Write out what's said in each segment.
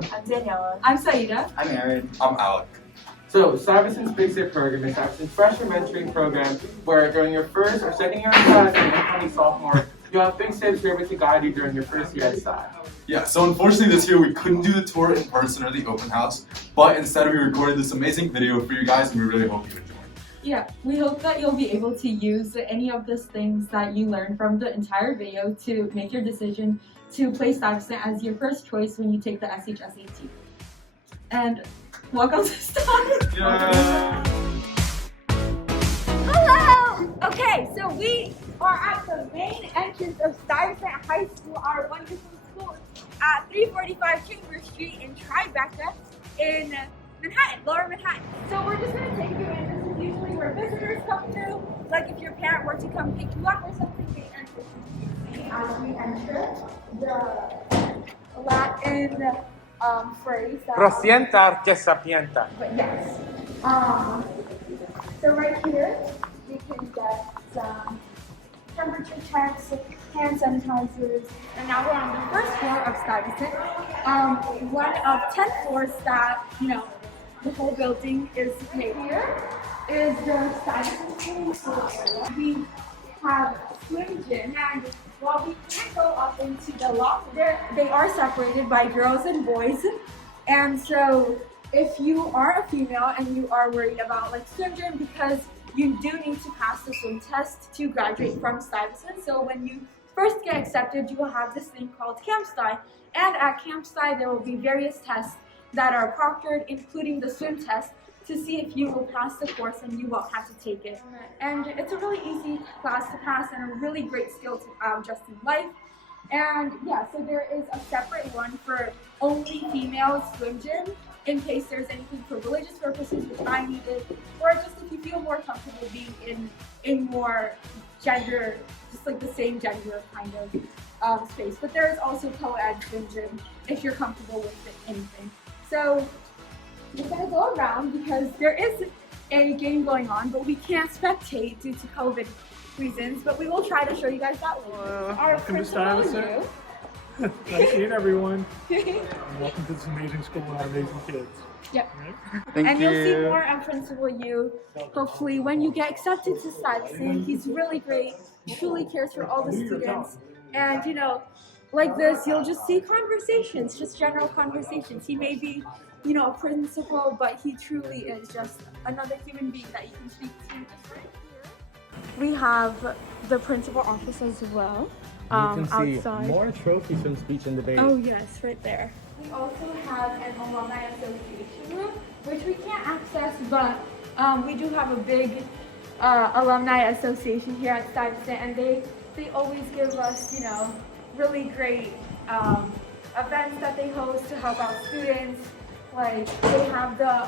I'm Daniela. I'm Saida. I'm Aaron. I'm Alec. So, Stuyvesant's Big Sib program is Stuyvesant's freshman mentoring program where during your first or second year in class and incoming sophomore, you have Big Sibs here to guide you during your first year at Stuy. Yeah, so unfortunately this year we couldn't do the tour in person or the open house, but instead we recorded this amazing video for you guys and we really hope you enjoy. Yeah, we hope that you'll be able to use any of these things that you learned from the entire video to make your decision to place Stuyvesant as your first choice when you take the SHSAT. And welcome to Stuy! Yeah. Hello! Okay, so we are at the main entrance of Stuyvesant High School, our wonderful school, at 345 Chambers Street in Tribeca in Manhattan, Lower Manhattan. So we're just going to take you in. This is usually where visitors come through. Like if your parent were to come pick you up or something, they enter. As we enter, the Latin phrase that... Prosienta que sapienta. But yes. So right here, you can get some temperature checks, hand sanitizers. And now we're on the first floor of Stuyvesant. One of 10 floors that, the whole building is made. Here is the Stuyvesant swimming pool area. We have swim gym, and while we can't go up into the locker, they are separated by girls and boys. And so if you are a female and you are worried about swim gym, because you do need to pass the swim test to graduate from Stuyvesant. So when you first get accepted, you will have this thing called Camp Stuy. And at Camp Stuy, there will be various tests that are proctored, including the swim test, to see if you will pass the course and you won't have to take it. And it's a really easy class to pass and a really great skill to just in life. And yeah, so there is a separate one for only female swim gym in case there's anything for religious purposes, which I needed, or just if you feel more comfortable being in more gender, just the same gender kind of space. But there is also co-ed swim gym if you're comfortable with anything. So we're gonna go around because there is a game going on, but we can't spectate due to COVID reasons. But we will try to show you guys that later. Welcome to Stuyvesant. Nice seeing everyone. And welcome to this amazing school and our amazing kids. Yep. Thank and you. You'll see more on Principal Yu, hopefully, when you get accepted to Stuyvesant. He's really great, truly cares for all the students. And like this, you'll just see conversations, just general conversations. He may be, a principal, but he truly is just another human being that you can speak to. We have the principal office as well. You can see outside. more trophies from speech and debate. Oh yes, right there. We also have an alumni association room, which we can't access, but we do have a big alumni association here at Stuyvesant, and they always give us, really great events that they host to help out students. Like they have the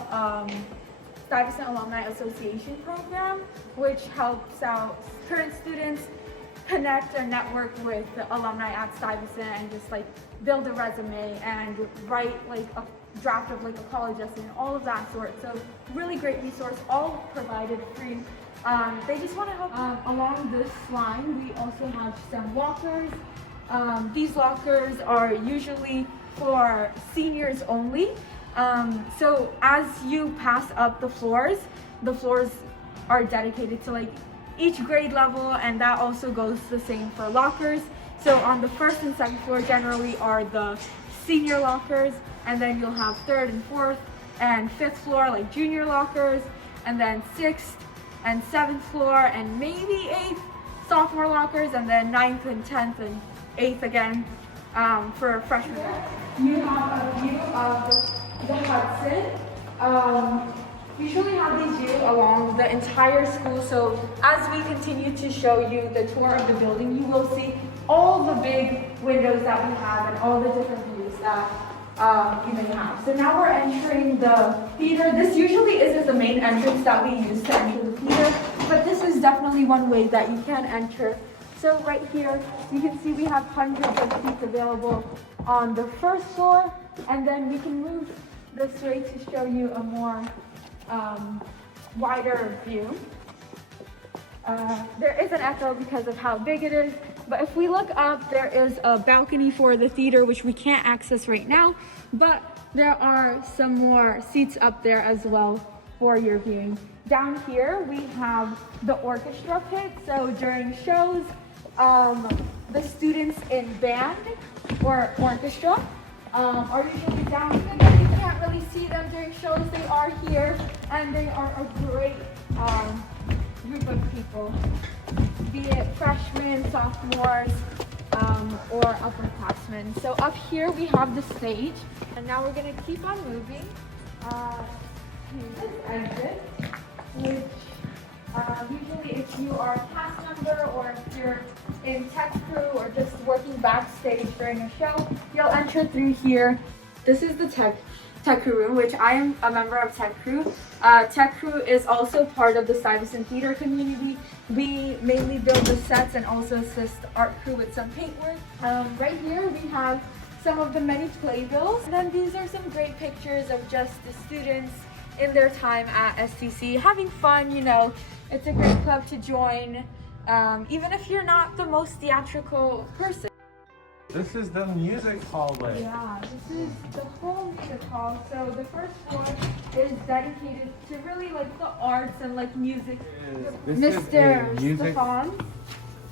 Stuyvesant Alumni Association program, which helps out current students connect or network with the alumni at Stuyvesant and just build a resume and write a draft of a college essay and all of that sort. So really great resource, all provided free. They just want to help. Along this line, we also have some lockers. These lockers are usually for seniors only. So as you pass up the floors are dedicated to each grade level, and that also goes the same for lockers. So on the first and second floor generally are the senior lockers, and then you'll have third and fourth and fifth floor junior lockers, and then sixth and seventh floor and maybe eighth sophomore lockers, and then ninth and 10th and eighth again for freshmen. You have a view of the Hudson. We usually have these views along the entire school, so as we continue to show you the tour of the building, you will see all the big windows that we have and all the different views that you may have. So now we're entering the theater. This usually isn't the main entrance that we use to enter the theater, but this is definitely one way that you can enter. So right here, you can see we have hundreds of seats available on the first floor, and then we can move this way to show you a more wider view. There is an echo because of how big it is, but if we look up, there is a balcony for the theater, which we can't access right now, but there are some more seats up there as well for your viewing. Down here we have the orchestra pit. So during shows, the students in band or orchestra are usually down here. You can't really see them during shows. They are here, and they are a great group of people, be it freshmen, sophomores, or upperclassmen. So up here we have the stage, and now we're gonna keep on moving to this exit, which usually if you are a cast member or if you're in tech crew or just working backstage during a show, you'll enter through here. This is the tech crew room, which I am a member of tech crew. Tech crew is also part of the Stuyvesant theater community. We mainly build the sets and also assist art crew with some paintwork. Right here we have some of the many playbills, and then these are some great pictures of just the students in their time at STC having fun. You know, it's a great club to join, even if you're not the most theatrical person. This is the music hallway. Yeah, this is the whole music hall. So the first floor is dedicated to really like the arts and like music. Mr. Stefan's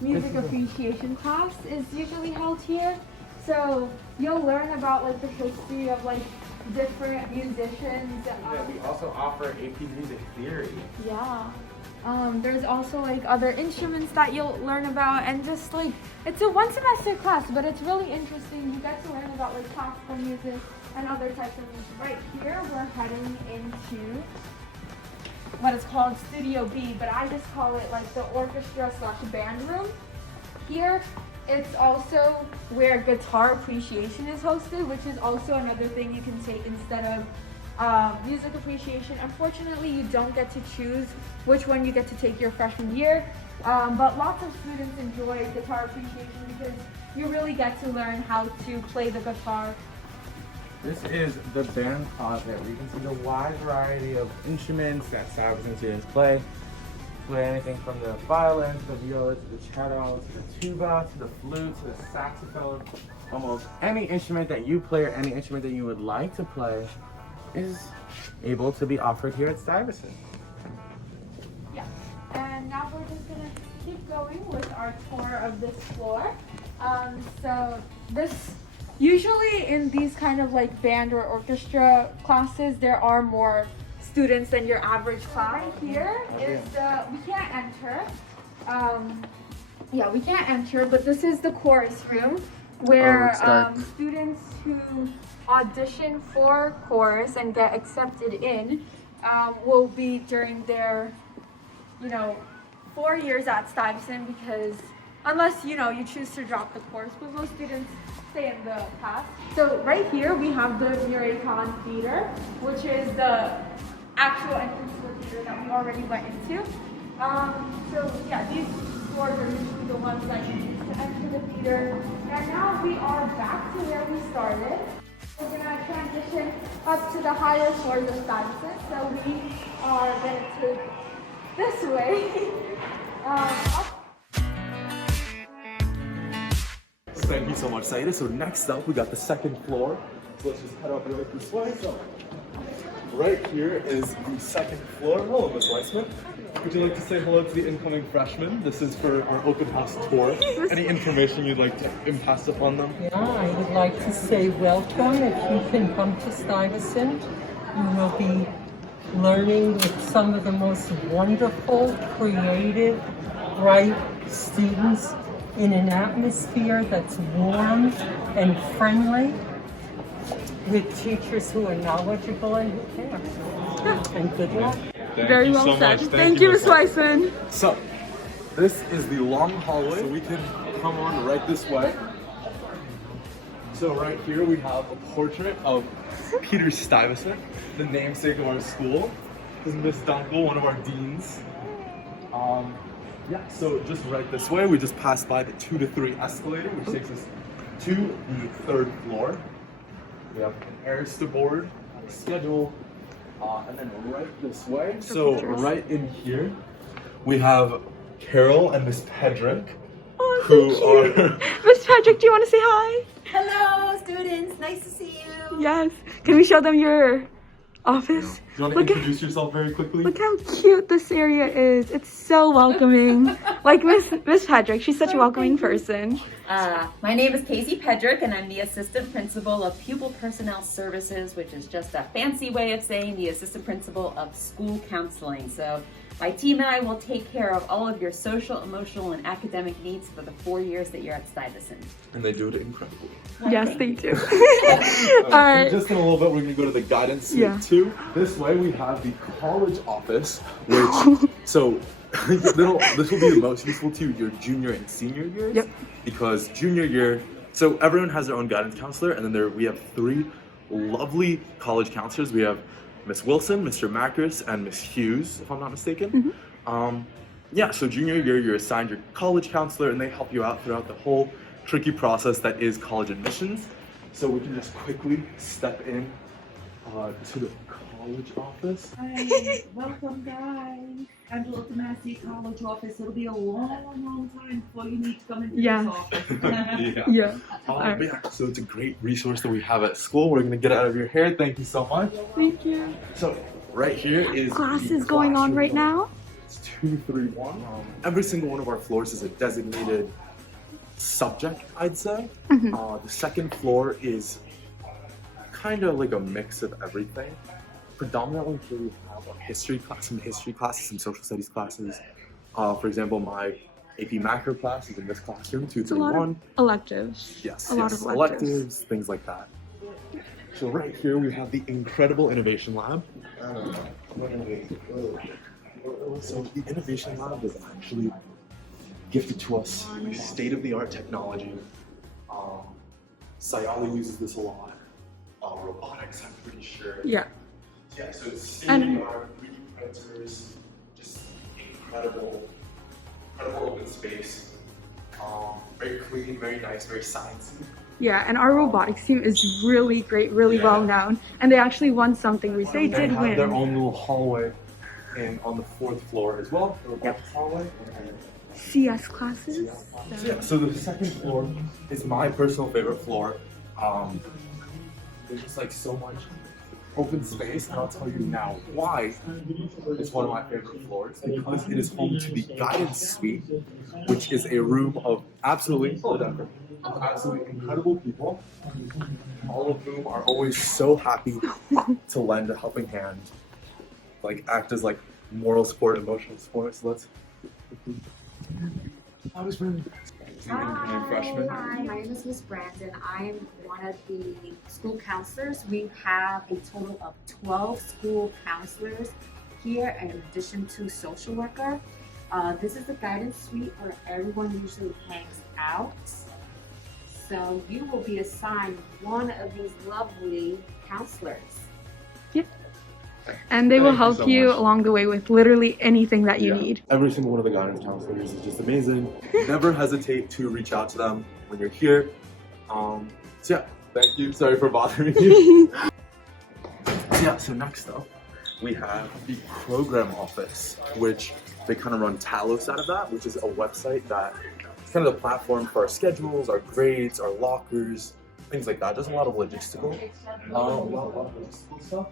music appreciation class is usually held here. So you'll learn about like the history of like different musicians. Yeah, we also offer AP Music Theory. Yeah. There's also like other instruments that you'll learn about, and just like it's a one semester class, but it's really interesting. You get to learn about like classical music and other types of music. Right here we're heading into what is called Studio B, but I just call it like the orchestra / band room. Here it's also where guitar appreciation is hosted, which is also another thing you can take instead of music appreciation. Unfortunately, you don't get to choose which one you get to take your freshman year, but lots of students enjoy guitar appreciation because you really get to learn how to play the guitar. This is the band closet where you can see the wide variety of instruments that Stuyvesant students play. Play anything from the violin to the viola to the cello to the tuba to the flute to the saxophone. Almost any instrument that you play or any instrument that you would like to play is able to be offered here at Stuyvesant. Yeah, and now we're just gonna keep going with our tour of this floor. So this, usually in these kind of like band or orchestra classes, there are more students than your average class. Right here is we can't enter. Yeah, we can't enter, but this is the chorus room where students who audition for chorus and get accepted in will be during their, 4 years at Stuyvesant, because unless, you choose to drop the course, but most students stay in the class. So right here we have the Muraycon Theater, which is the actual entrance to the theater that we already went into. So yeah, these doors are usually the ones that you use to enter the theater. And now we are back to where we started. We're gonna transition up to the higher floors of Stuyvesant. So we are gonna take this way. Up. Thank you so much, Saida. So next up, we got the second floor. So let's just head up right this way. So right here is the second floor. Hello, Ms. Weissman. Would you like to say hello to the incoming freshmen? This is for our open house tour. Any information you'd like to impress upon them? Yeah, I would like to say welcome. If you can come to Stuyvesant, you will be learning with some of the most wonderful, creative, bright students in an atmosphere that's warm and friendly, with teachers who are knowledgeable and who care. And good luck. Very well said. Thank you, Ms. Weissman. So, this is the long hallway, so we can come on right this way. So right here we have a portrait of Peter Stuyvesant, the namesake of our school. This is Miss Dunkel, one of our deans. Yeah, so just right this way, we just passed by the 2 to 3 escalator, which takes us to the 3rd floor. We have an Arista board, schedule, and then right this way. So right in here, we have Carol and Miss Pedrick, who are. Miss Pedrick, do you want to say hi? Hello, students. Nice to see you. Yes. Can we show them your office? Do you want to introduce yourself very quickly? Look how cute this area is. It's so welcoming. Like Miss Pedrick, she's such a welcoming person. My name is Casey Pedrick, and I'm the Assistant Principal of Pupil Personnel Services, which is just a fancy way of saying the Assistant Principal of School Counseling. So my team and I will take care of all of your social, emotional, and academic needs for the 4 years that you're at Stuyvesant. And they do it incredibly. Yes, they do. All right. Just in a little bit, we're going to go to the guidance suite too. This way we have the college office, which, so this will be the most useful to your junior and senior years. Yep. Because junior year, so everyone has their own guidance counselor, and then we have 3 lovely college counselors. We have Miss Wilson, Mr. Macris, and Miss Hughes, if I'm not mistaken. Yeah, so junior year, you're assigned your college counselor, and they help you out throughout the whole tricky process that is college admissions. So we can just quickly step in to the college office. Hi, welcome guys. Angela to Massey College office. It'll be a long time before you need to come into this office. Yeah. So it's a great resource that we have at school. We're gonna get it out of your hair. Thank you so much. Thank you. So right here is Classes going on right now. It's 231. Every single one of our floors is a designated subject, I'd say. The second floor is kind of like a mix of everything. Predominantly here we have a history class, some history classes, some social studies classes. For example, my AP macro class is in this classroom, 231. Electives. Yes, a lot of electives, things like that. So right here we have the incredible innovation lab. So the innovation lab is actually gifted to us state-of-the-art technology. Sayali uses this a lot. Robotics, I'm pretty sure. Yeah, so it's state-of-the-art 3D printers, just incredible open space. Very clean, very nice, very sciencey. Yeah, and our robotics team is really great, really well known, and they actually won something recently. They did win. Their own little hallway on the 4th floor as well. Hallway. CS classes. So the second floor is my personal favorite floor. There's just like so much open space, and I'll tell you now why it's one of my favorite floors. Because it is home to the guidance suite, which is a room of absolutely incredible people, all of whom are always so happy to lend a helping hand, like act as like moral support, emotional support. So let's. I was really freshman. Hi, my name is Miss Brandon. I'm one of the school counselors. We have a total of 12 school counselors here in addition to social worker. This is the guidance suite where everyone usually hangs out. So you will be assigned one of these lovely counselors. Yep. And they will help so you much. along the way with literally anything that you need. Every single one of the guidance counselors is just amazing. Never hesitate to reach out to them when you're here. So yeah, thank you. Sorry for bothering you. So next up, we have the program office, which they kind of run Talos out of that, which is a website that is kind of the platform for our schedules, our grades, our lockers, things like that. Does a lot of logistical, stuff.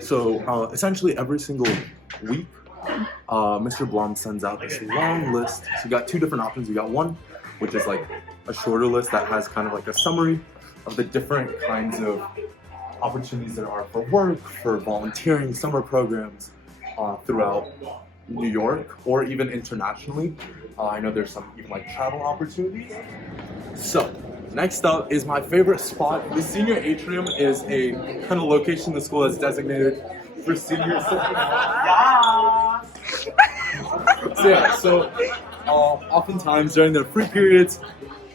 So essentially every single week, Mr. Blum sends out this long list. So we got 2 different options. We got one, which is like a shorter list that has kind of like a summary of the different kinds of opportunities there are for work, for volunteering, summer programs throughout New York or even internationally. I know there's some even like travel opportunities. So next up is my favorite spot. The senior atrium is a kind of location in the school that's designated for seniors. So oftentimes during their free periods,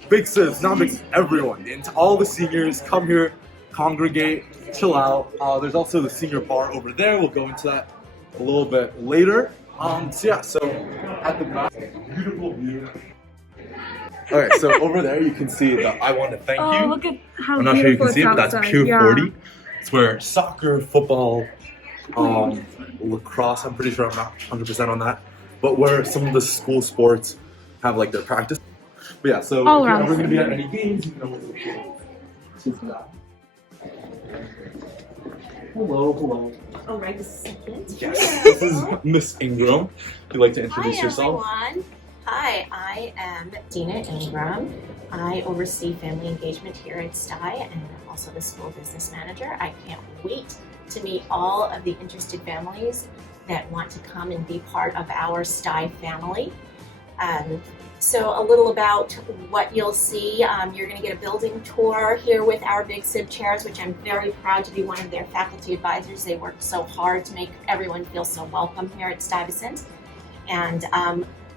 Big Sibs, not Big Sibs, everyone, and all the seniors come here, congregate, chill out. There's also the senior bar over there. We'll go into that a little bit later. So at the back, beautiful view. Alright, so over there you can see the I want to thank you. Oh, look at how I'm not sure you can see it, but outside. that's Pier 40. It's where soccer, football, lacrosse, I'm pretty sure I'm not 100% on that, but where some of the school sports have like their practice. But yeah, so All if you're around ever the going to be at any games, you can always choose that. Hello. Oh, right, this is second. Yes, this is Miss Ingram. Would you like to introduce Hi, yourself? everyone. Hi, I am Dina Ingram. I oversee family engagement here at Stuy, and I'm also the school business manager. I can't wait to meet all of the interested families that want to come and be part of our Stuy family. So a little about what you'll see. You're going to get a building tour here with our Big Sib Chairs, which I'm very proud to be one of their faculty advisors. They worked so hard to make everyone feel so welcome here at Stuyvesant. And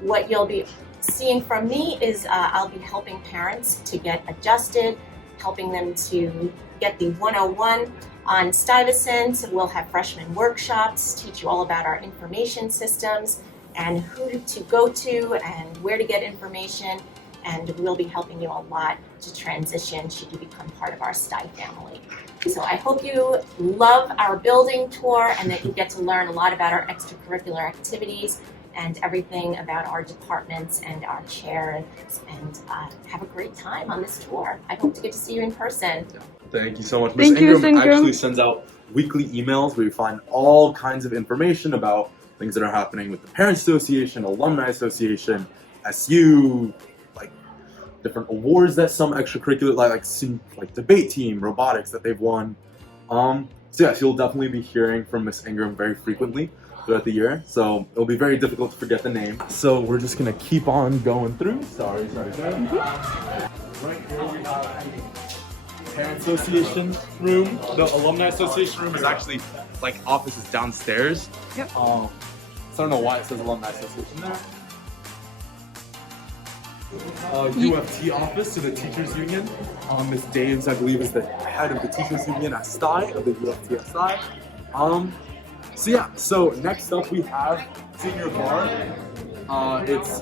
what you'll be seeing from me is I'll be helping parents to get adjusted, helping them to get the 101 on Stuyvesant. We'll have freshman workshops, teach you all about our information systems and who to go to and where to get information. And we'll be helping you a lot to transition should you become part of our Stuy family. So I hope you love our building tour and that you get to learn a lot about our extracurricular activities and everything about our departments and our chairs, and have a great time on this tour. I hope to get to see you in person. Thank you so much. Miss Ingram actually sends out weekly emails where you find all kinds of information about things that are happening with the Parents Association, Alumni Association, SU, like different awards that some extracurricular, like debate team, robotics that they've won. So yes, you'll definitely be hearing from Miss Ingram very frequently throughout the year, so it'll be very difficult to forget the name. So we're just gonna keep on going through. Sorry. Right here we have the Parent Association room. The Alumni Association room is actually like offices downstairs. Yep. So I don't know why it says Alumni Association there. UFT office, so the teachers union. Miss Daves, I believe, is the head of the teachers union at Stuy, of the UFTSI. So yeah, so next up we have senior bar. It's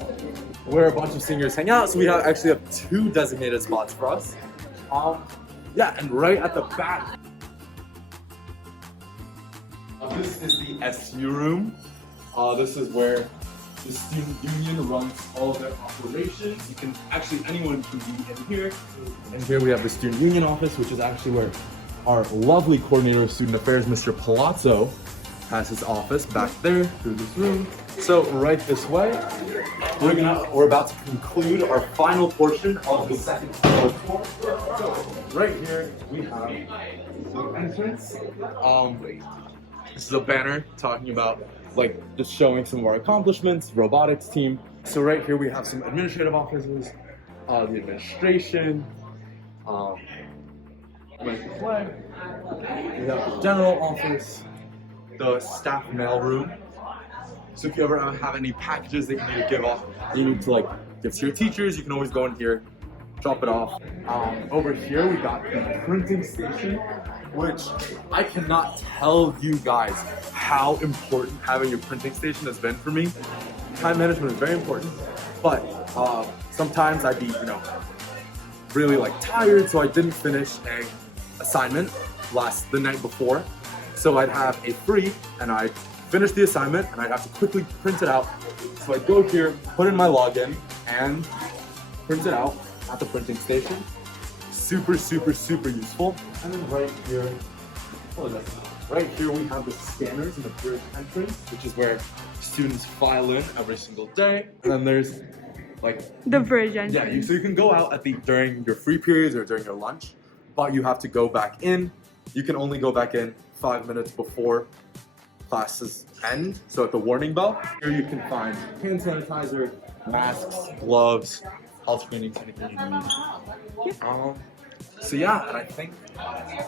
where a bunch of seniors hang out, so we actually have 2 designated spots for us. Yeah, and right at the back, this is the SU room. This is where the student union runs all of their operations. Anyone can be in here. And here we have the student union office, which is actually where our lovely coordinator of student affairs, Mr. Palazzo, has his office back there through this room. So right this way, we're about to conclude our final portion of the second floor. So right here we have the entrance. This is a banner talking about just showing some of our accomplishments, robotics team. So right here we have some administrative offices, the administration, American flag. We have the general office, the staff mail room. So if you ever have any packages that you need to give off, you need to give to your teachers, you can always go in here, drop it off. Over here we got the printing station, which I cannot tell you guys how important having your printing station has been for me. Time management is very important, but sometimes I'd be, really tired, so I didn't finish an assignment the night before. So I'd have a free, and I'd finish the assignment, and I'd have to quickly print it out. So I'd go here, put in my login, and print it out at the printing station. Super, super, super useful. And then right here we have the scanners in the bridge entrance, which is where students file in every single day. And then there's the bridge entrance. Yeah, so you can go out during your free periods or during your lunch, but you have to go back in. You can only go back in 5 minutes before classes end, so at the warning bell. Here you can find hand sanitizer, masks, gloves, health screenings, anything you need. So yeah, and I think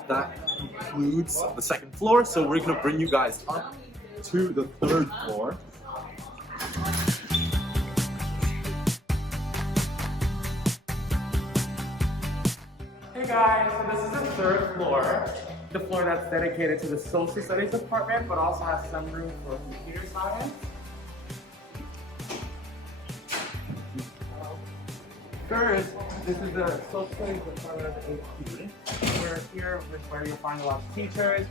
that concludes the second floor, so we're gonna bring you guys up to the 3rd floor. Hey guys, so this is the 3rd floor. The floor that's dedicated to the social studies department, but also has some room for computer science. First, this is the social studies department of the HQ. We're here with where you'll find a lot of teachers,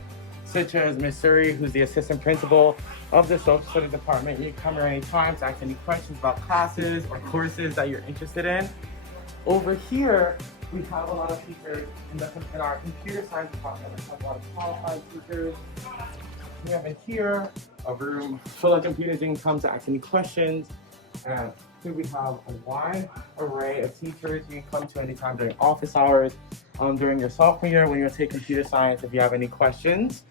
such as Miss Stuy, who's the assistant principal of the social studies department. You can come here anytime to ask any questions about classes or courses that you're interested in. Over here, we have a lot of teachers in our computer science department. We have a lot of qualified teachers. We have in here a room full of computers. You can come to ask any questions. And here we have a wide array of teachers you can come to anytime during office hours, during your sophomore year when you take computer science if you have any questions.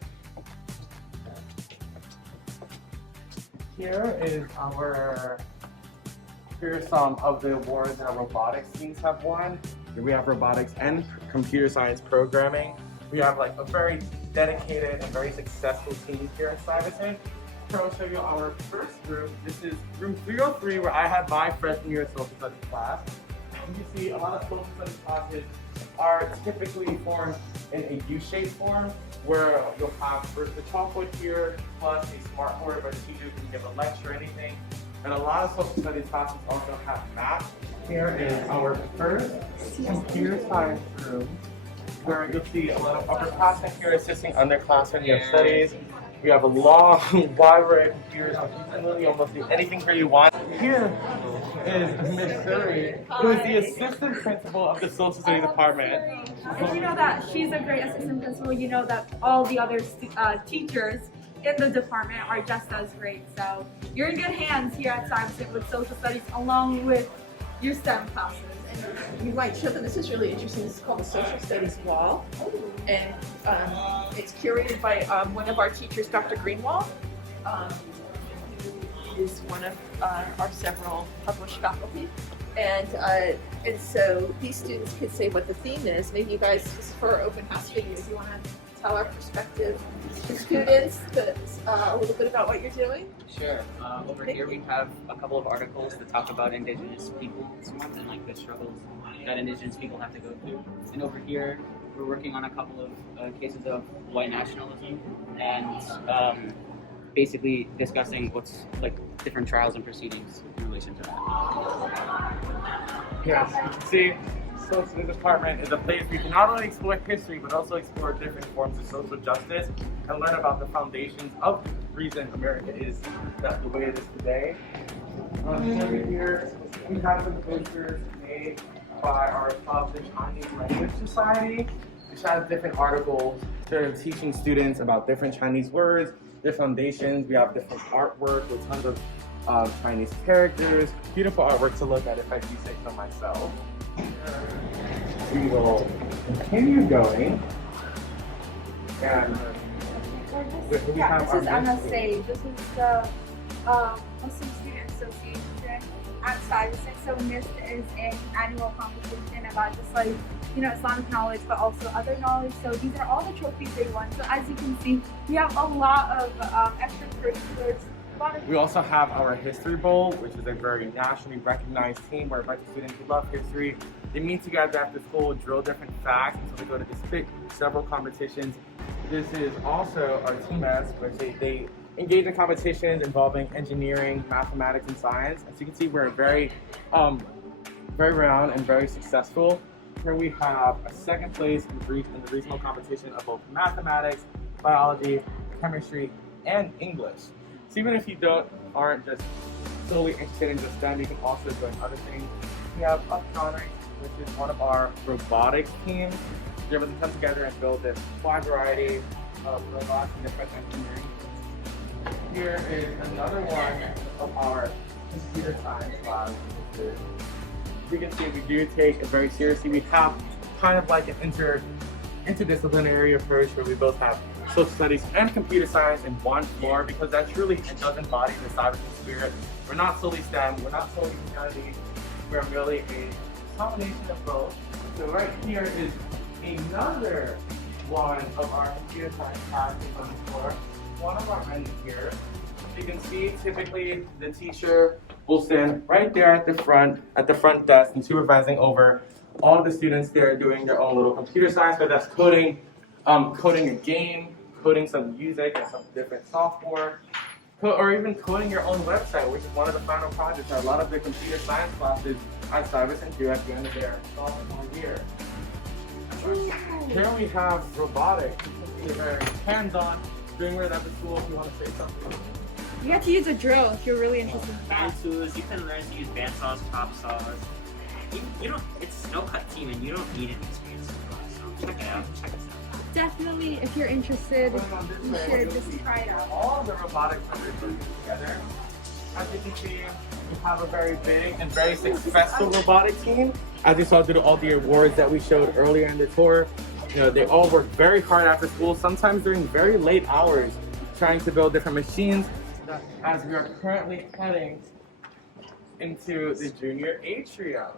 Here's some of the awards that our robotics teams have won. We have robotics and computer science programming. We have like a very dedicated and very successful team here at Stuyvesant. So I'll show you our first room. This is room 303, where I had my freshman year social studies class. And you see a lot of social studies classes are typically formed in a U-shaped form, where you'll have first the chalkboard here, plus a smartboard where the teacher can give a lecture or anything. And a lot of social studies classes also have math. Here is our first computer science room, where you'll see a lot of upperclassmen here assisting underclassmen in studies. We have a long, wide array of computers, so you can literally almost do anything here you want. Here is Miss Stuy, who is the assistant principal of the social studies department. If you know that she's a great assistant principal, you know that all the other teachers in the department are just as great. So you're in good hands here at Stuyvesant with social studies along with your STEM classes. You might show them, this is really interesting. This is called the Social Studies Wall. And it's curated by one of our teachers, Dr. Greenwald. He is one of our several published faculty. And so these students could say what the theme is. Maybe you guys, just for open house video, you want to tell our prospective students a little bit about what you're doing? Sure. Over here we have a couple of articles that talk about Indigenous peoples and like the struggles that Indigenous people have to go through. And over here we're working on a couple of cases of white nationalism and basically discussing what's like different trials and proceedings in relation to that. Yes, you can see social studies department is a place where you can not only explore history but also explore different forms of social justice and learn about the foundations of the reason America is the way it is today. Over here, we have some posters made by our club, the Chinese Language Society, which has different articles that are teaching students about different Chinese words, their foundations. We have different artwork with tons of Chinese characters, beautiful artwork to look at if I do say so myself. We will continue going, and this is MSA. This is the Muslim Student Association at Stuyvesant. So MIST is an annual competition about just like, you know, Islamic knowledge, but also other knowledge. So these are all the trophies they won. So as you can see, we have a lot of extracurriculars. We also have our History Bowl, which is a very nationally recognized team where a bunch of students who love history, they meet together after school, drill different facts, and so they go to several competitions. This is also our Team S, where they engage in competitions involving engineering, mathematics, and science. As you can see, we're very renowned and very successful. Here we have a second place in the regional competition of both mathematics, biology, chemistry, and English. So even if you aren't just solely interested in just STEM, you can also join other things. We have Upcountering, which is one of our robotics teams. They're able to come together and build this wide variety of robots and different engineering. Here is another one of our computer science labs. As you can see, we do take it very seriously. We have kind of like an interdisciplinary approach where we both have social studies and computer science in one floor, because that truly does embody the Stuyvesant spirit. We're not solely STEM, we're not solely humanities, we're really a combination of both. So right here is another one of our computer science classes on the floor. One of our menus here. So you can see typically the teacher will stand right there at the front desk and supervising over all the students there doing their own little computer science, whether that's coding a game, coding some music and some different software, or even coding your own website, which is one of the final projects that a lot of the computer science classes at Stuyvesant do at the end of their sophomore year. Here we have robotics. It's very hands-on, doing it at the school if you want to say something. You have to use a drill if you're really interested in that. Hand tools, you can learn to use bandsaws, prop saws. You don't, it's no cut team and you don't need an experience in class, so check it out, check us out. Definitely, if you're interested, you should just try it out. All the robotics are working together. As you can see, we have a very big and very successful robotic team. As you saw through all the awards that we showed earlier in the tour, you know, they all work very hard after school, sometimes during very late hours, trying to build different machines. As we are currently heading into the junior atrium.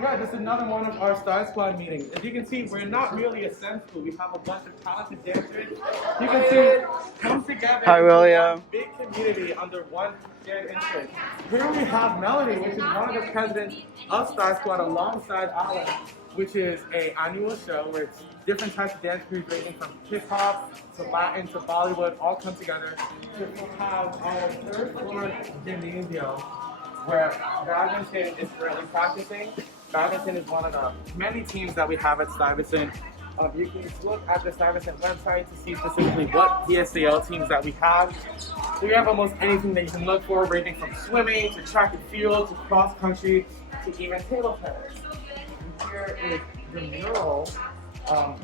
Right, this is another one of our Star Squad meetings. As you can see, we're not really a STEM school. We have a bunch of talented dancers. You can see, come together. Hi, William. One big community under one shared interest. Here we have Melody, which is one of the presidents of Star Squad alongside Alan, which is an annual show where it's different types of dance crews ranging from hip hop to Latin to Bollywood all come together to have our third floor gymnasium where badminton is currently practicing. Badminton is one of the many teams that we have at Stuyvesant. You can look at the Stuyvesant website to see specifically what PSAL teams that we have. We have almost anything that you can look for, ranging from swimming to track and field to cross country to even table tennis. Here is the mural. A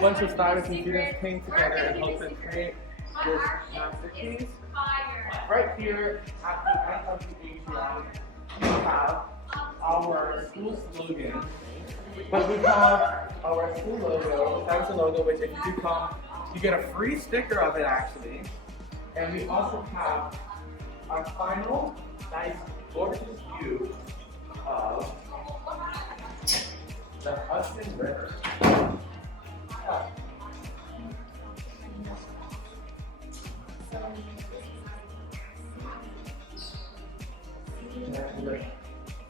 bunch of Stuyvesant students came together and helped to create this masterpiece. Right here at the end of the atrium, we have our school slogan. But we have our school logo, Stuyvesant logo, which if you do come, you get a free sticker of it actually. And we also have our final nice gorgeous view of the Hudson River.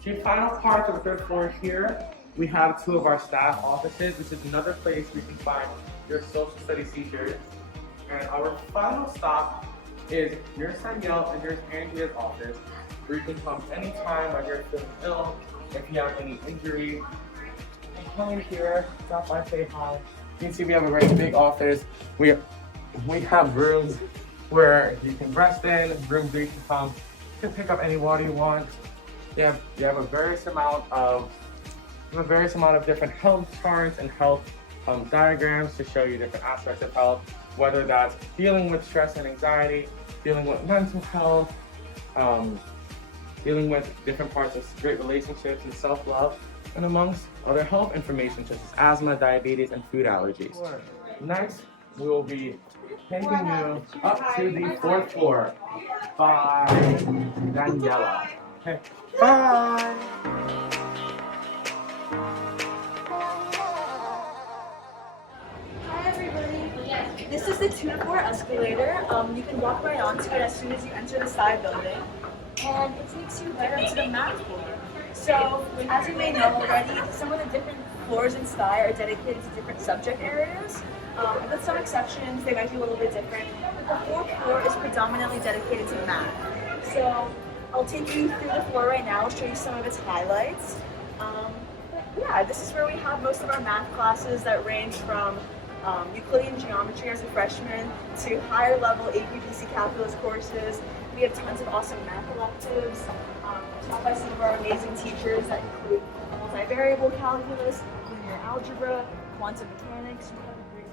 Two final parts of the third floor here, we have two of our staff offices, which is another place where you can find your social studies teachers. And our final stop is your Sanyel and your Andrea's office, where you can come anytime when you're feeling ill, if you have any injury. Come in here, stop by, say hi. You can see we have a very big office. We have rooms where you can rest in, rooms where you can come to pick up any water you want. You have a various amount of different health charts and health diagrams to show you different aspects of health, whether that's dealing with stress and anxiety, dealing with mental health, dealing with different parts of great relationships and self-love, and amongst other health information such as asthma, diabetes, and food allergies. Next, we will be taking you up to the fourth floor by Daniela. Okay. Bye! Hi everybody! This is the 2-floor escalator. You can walk right onto it as soon as you enter the Stuy building. And it takes you right up to the math floor. So, as you may know already, some of the different floors in Stuy are dedicated to different subject areas. With some exceptions, they might be a little bit different. But the 4th floor is predominantly dedicated to math. So, I'll take you through the floor right now, I'll show you some of its highlights. Yeah, this is where we have most of our math classes that range from Euclidean geometry as a freshman to higher level APGC calculus courses. We have tons of awesome math electives taught by some of our amazing teachers that include multivariable calculus, linear algebra, quantum mechanics. We have a great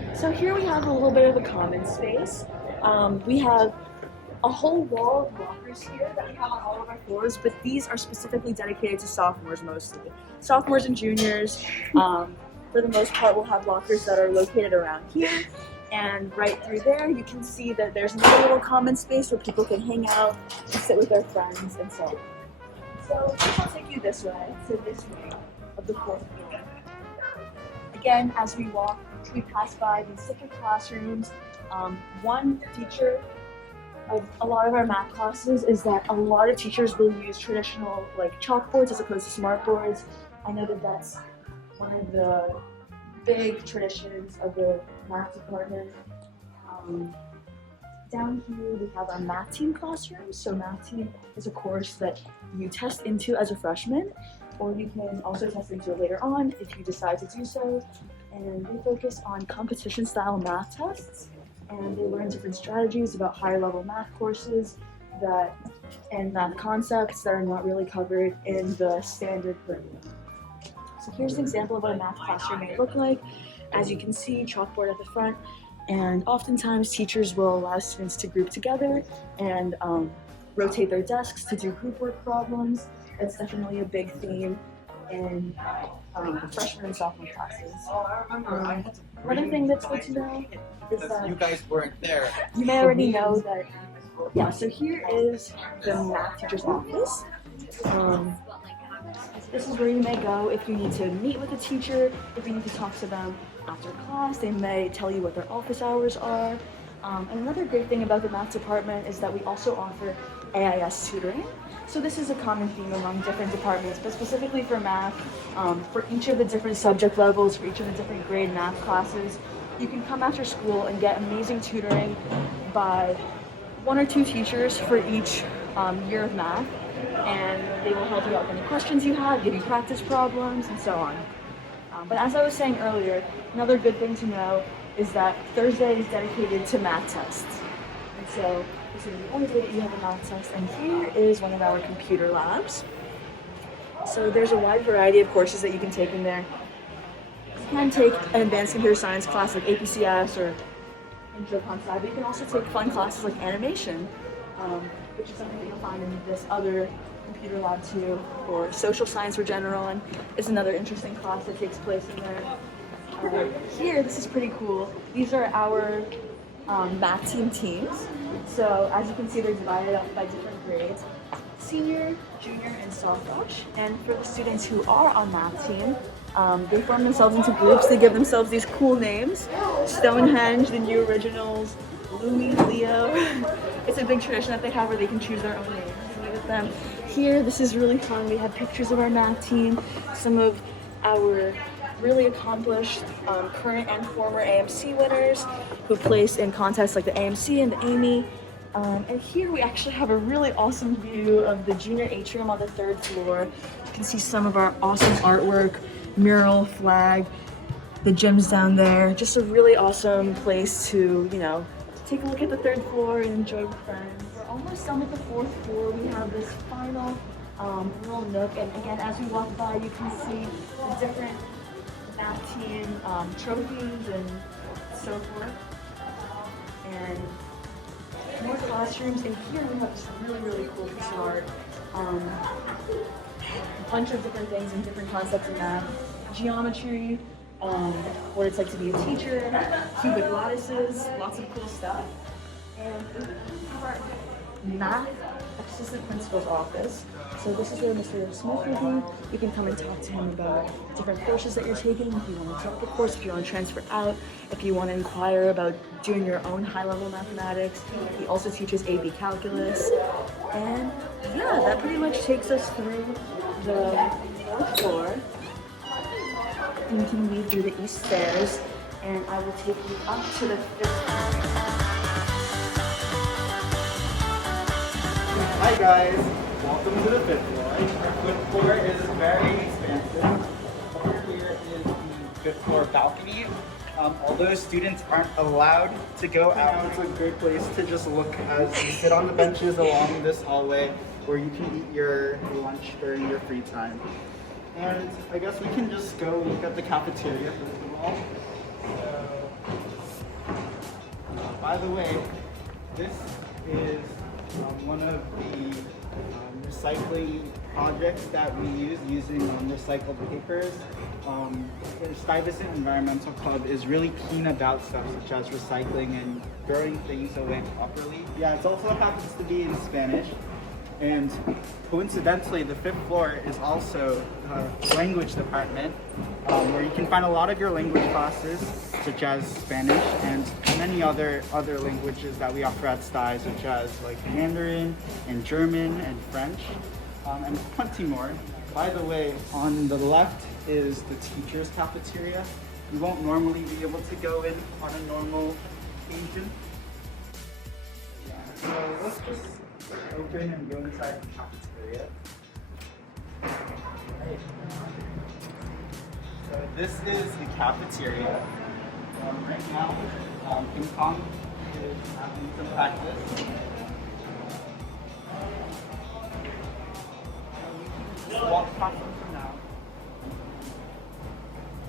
variety. So here we have a little bit of a common space. We have a whole wall of lockers here that we have on all of our floors, but these are specifically dedicated to sophomores mostly. Sophomores and juniors, for the most part, will have lockers that are located around here. And right through there, you can see that there's another little common space where people can hang out and sit with their friends and so on. So I'll take you this way, to this wing of the 4th floor. Again, as we walk, we pass by these different classrooms. One feature of a lot of our math classes is that a lot of teachers will use traditional like chalkboards as opposed to smartboards. I know that that's one of the big traditions of the math department. Down here we have our math team classroom. So math team is a course that you test into as a freshman, or you can also test into it later on if you decide to do so. And they focus on competition style math tests, and they learn different strategies about higher level math courses and math concepts that are not really covered in the standard curriculum. So here's an example of what a math classroom may look like. As you can see, chalkboard at the front, and oftentimes teachers will allow students to group together and rotate their desks to do group work problems. That's definitely a big theme in the freshman and sophomore classes. Another thing that's good to know is that you guys weren't there. You may already know that. Yeah, so here is the math teacher's office. This is where you may go if you need to meet with a teacher, if you need to talk to them after class. They may tell you what their office hours are. And another great thing about the math department is that we also offer AIS tutoring. So this is a common theme among different departments, but specifically for math, for each of the different subject levels, for each of the different grade math classes, you can come after school and get amazing tutoring by 1 or 2 teachers for each year of math, and they will help you out with any questions you have, give you practice problems, and so on. But as I was saying earlier, another good thing to know is that Thursday is dedicated to math tests. And so this is the only day that you have a math test, and here is one of our computer labs. So there's a wide variety of courses that you can take in there. You can take an advanced computer science class like APCS or Intro Comp Sci, but you can also take fun classes like animation, which is something that you'll find in this other computer lab too, or social science for general, and it's another interesting class that takes place in there. Here, this is pretty cool. These are our math team teams. So as you can see, they're divided up by different grades: senior, junior, and sophomore. And for the students who are on math team, they form themselves into groups. They give themselves these cool names: Stonehenge, the New Originals, Louis, Leo. It's a big tradition that they have where they can choose their own names with them. Here, this is really fun. We have pictures of our math team, some of our really accomplished current and former AMC winners who placed in contests like the AMC and the Amy. And here we actually have a really awesome view of the junior atrium on the 3rd floor. You can see some of our awesome artwork, mural, flag, the gym's down there. Just a really awesome place to, take a look at the 3rd floor and enjoy with friends. We're almost done with the 4th floor. We have this final little nook, and again, as we walk by, you can see the different math team trophies and so forth. And more classrooms, and here we have this really cool piece of art. A bunch of different things and different concepts in math. Geometry, what it's like to be a teacher, cubic lattices, lots of cool stuff. And we have our math assistant principal's office. So this is where Mr. Smith will be. You can come and talk to him about different courses that you're taking, if you want to drop a course, if you want to transfer out, if you want to inquire about doing your own high-level mathematics. He also teaches AB calculus. And yeah, that pretty much takes us through the 4th floor. You can leave through the east stairs, and I will take you up to the 5th floor. Hi guys, welcome to the 5th floor. Our 5th floor is very expansive. Over here is the 5th floor balcony. Although students aren't allowed to go out, it's a great place to just look as you sit on the benches along this hallway where you can eat your lunch during your free time. And I guess we can just go look at the cafeteria first of all. By the way, this is one of the recycling projects that we use using recycled papers. The Stuyvesant Environmental Club is really keen about stuff such as recycling and throwing things away properly. Yeah, it also happens to be in Spanish. And coincidentally, the 5th floor is also the language department, where you can find a lot of your language classes, such as Spanish and many other languages that we offer at Stuy, such as like Mandarin and German and French, and plenty more. By the way, on the left is the teacher's cafeteria. You won't normally be able to go in on a normal occasion. let's just open and go inside the cafeteria. So this is the cafeteria. Right now, ping pong is having some practice. Just walk past them for now.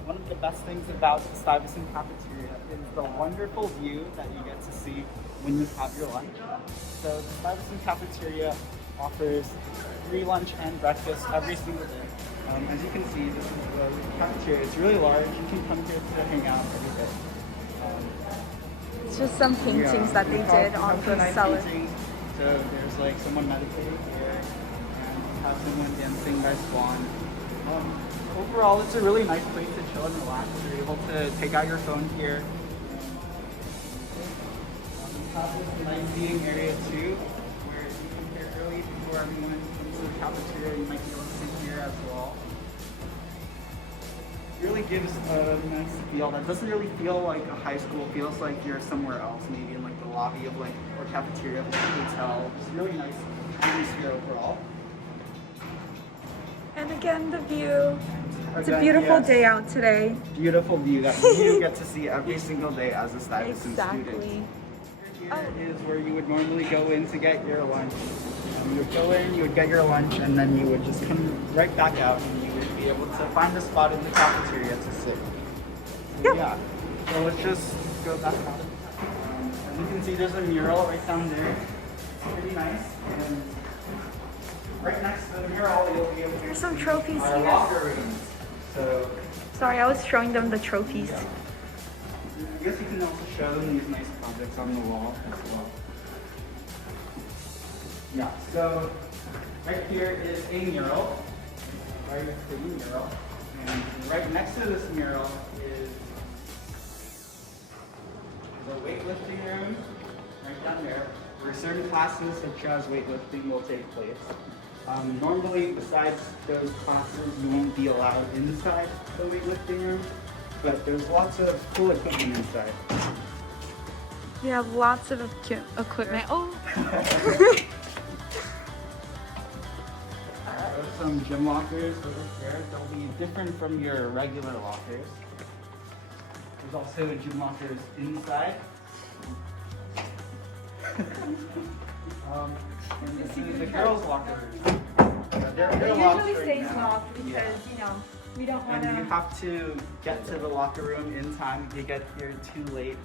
One of the best things about the Stuyvesant cafeteria is the wonderful view that you get to see when you have your lunch. So the Stuyvesant cafeteria offers free lunch and breakfast every single day. As you can see, this is the cafeteria. It's really large. You can come here to hang out every day. It's just some paintings that they did on the nice cellar. paintings. So there's like someone meditating here, and you have someone dancing by Swan. Overall, it's a really nice place to chill and relax. You're able to take out your phone here. We have this nice seating area too, where you can hear early before everyone comes to the cafeteria. You might be able to sit here as well. It really gives a nice feel that doesn't really feel like a high school. It feels like you're somewhere else, maybe in like the lobby of like or cafeteria of like a hotel. It's really nice atmosphere overall. And again, the view. It's a beautiful day out today. Beautiful view that you get to see every single day as a Stuyvesant student. Here is where you would normally go in to get your lunch. You would go in, you would get your lunch, and then you would just come right back out, and you would be able to find a spot in the cafeteria to sit. So, yeah. So let's just go back out. As you can see, there's a mural right down there. It's pretty nice. And right next to the mural, you'll be able to There's some trophies our here. locker rooms. So, sorry, I was showing them the trophies. yeah. I guess you can also show them these nice projects on the wall as well. Yeah, so right here is a mural, very pretty mural, and right next to this mural is the weightlifting room, right down there, where certain classes such as weightlifting will take place. Normally, besides those classes, you won't be allowed inside the weightlifting room, but there's lots of cool equipment inside. We have lots of equipment. Oh! There's some gym lockers over here. They'll be different from your regular lockers. There's also gym lockers inside. And this is the girls' locker room. They're locked usually right stays now. locked because, you know, we don't want And you to... have to get to the locker room in time. If you get here too late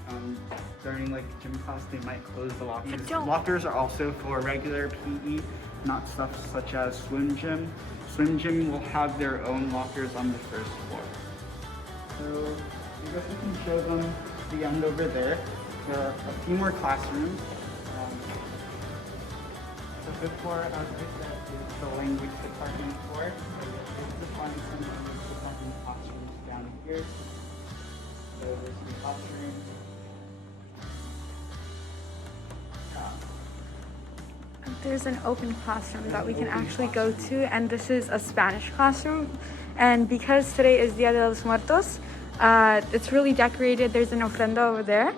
during like gym class, they might close the lockers. Lockers are also for regular PE, not stuff such as swim gym. Swim gym will have their own lockers on the first floor. So I guess we can show them the end over there. There are a few more classrooms. The fifth floor, as I said, is the language department floor. So you'll find some language department classrooms down here. So there's some classrooms. There's an open classroom that we can actually go to, and this is a Spanish classroom. And because today is Dia de los Muertos, it's really decorated. There's an ofrenda over there.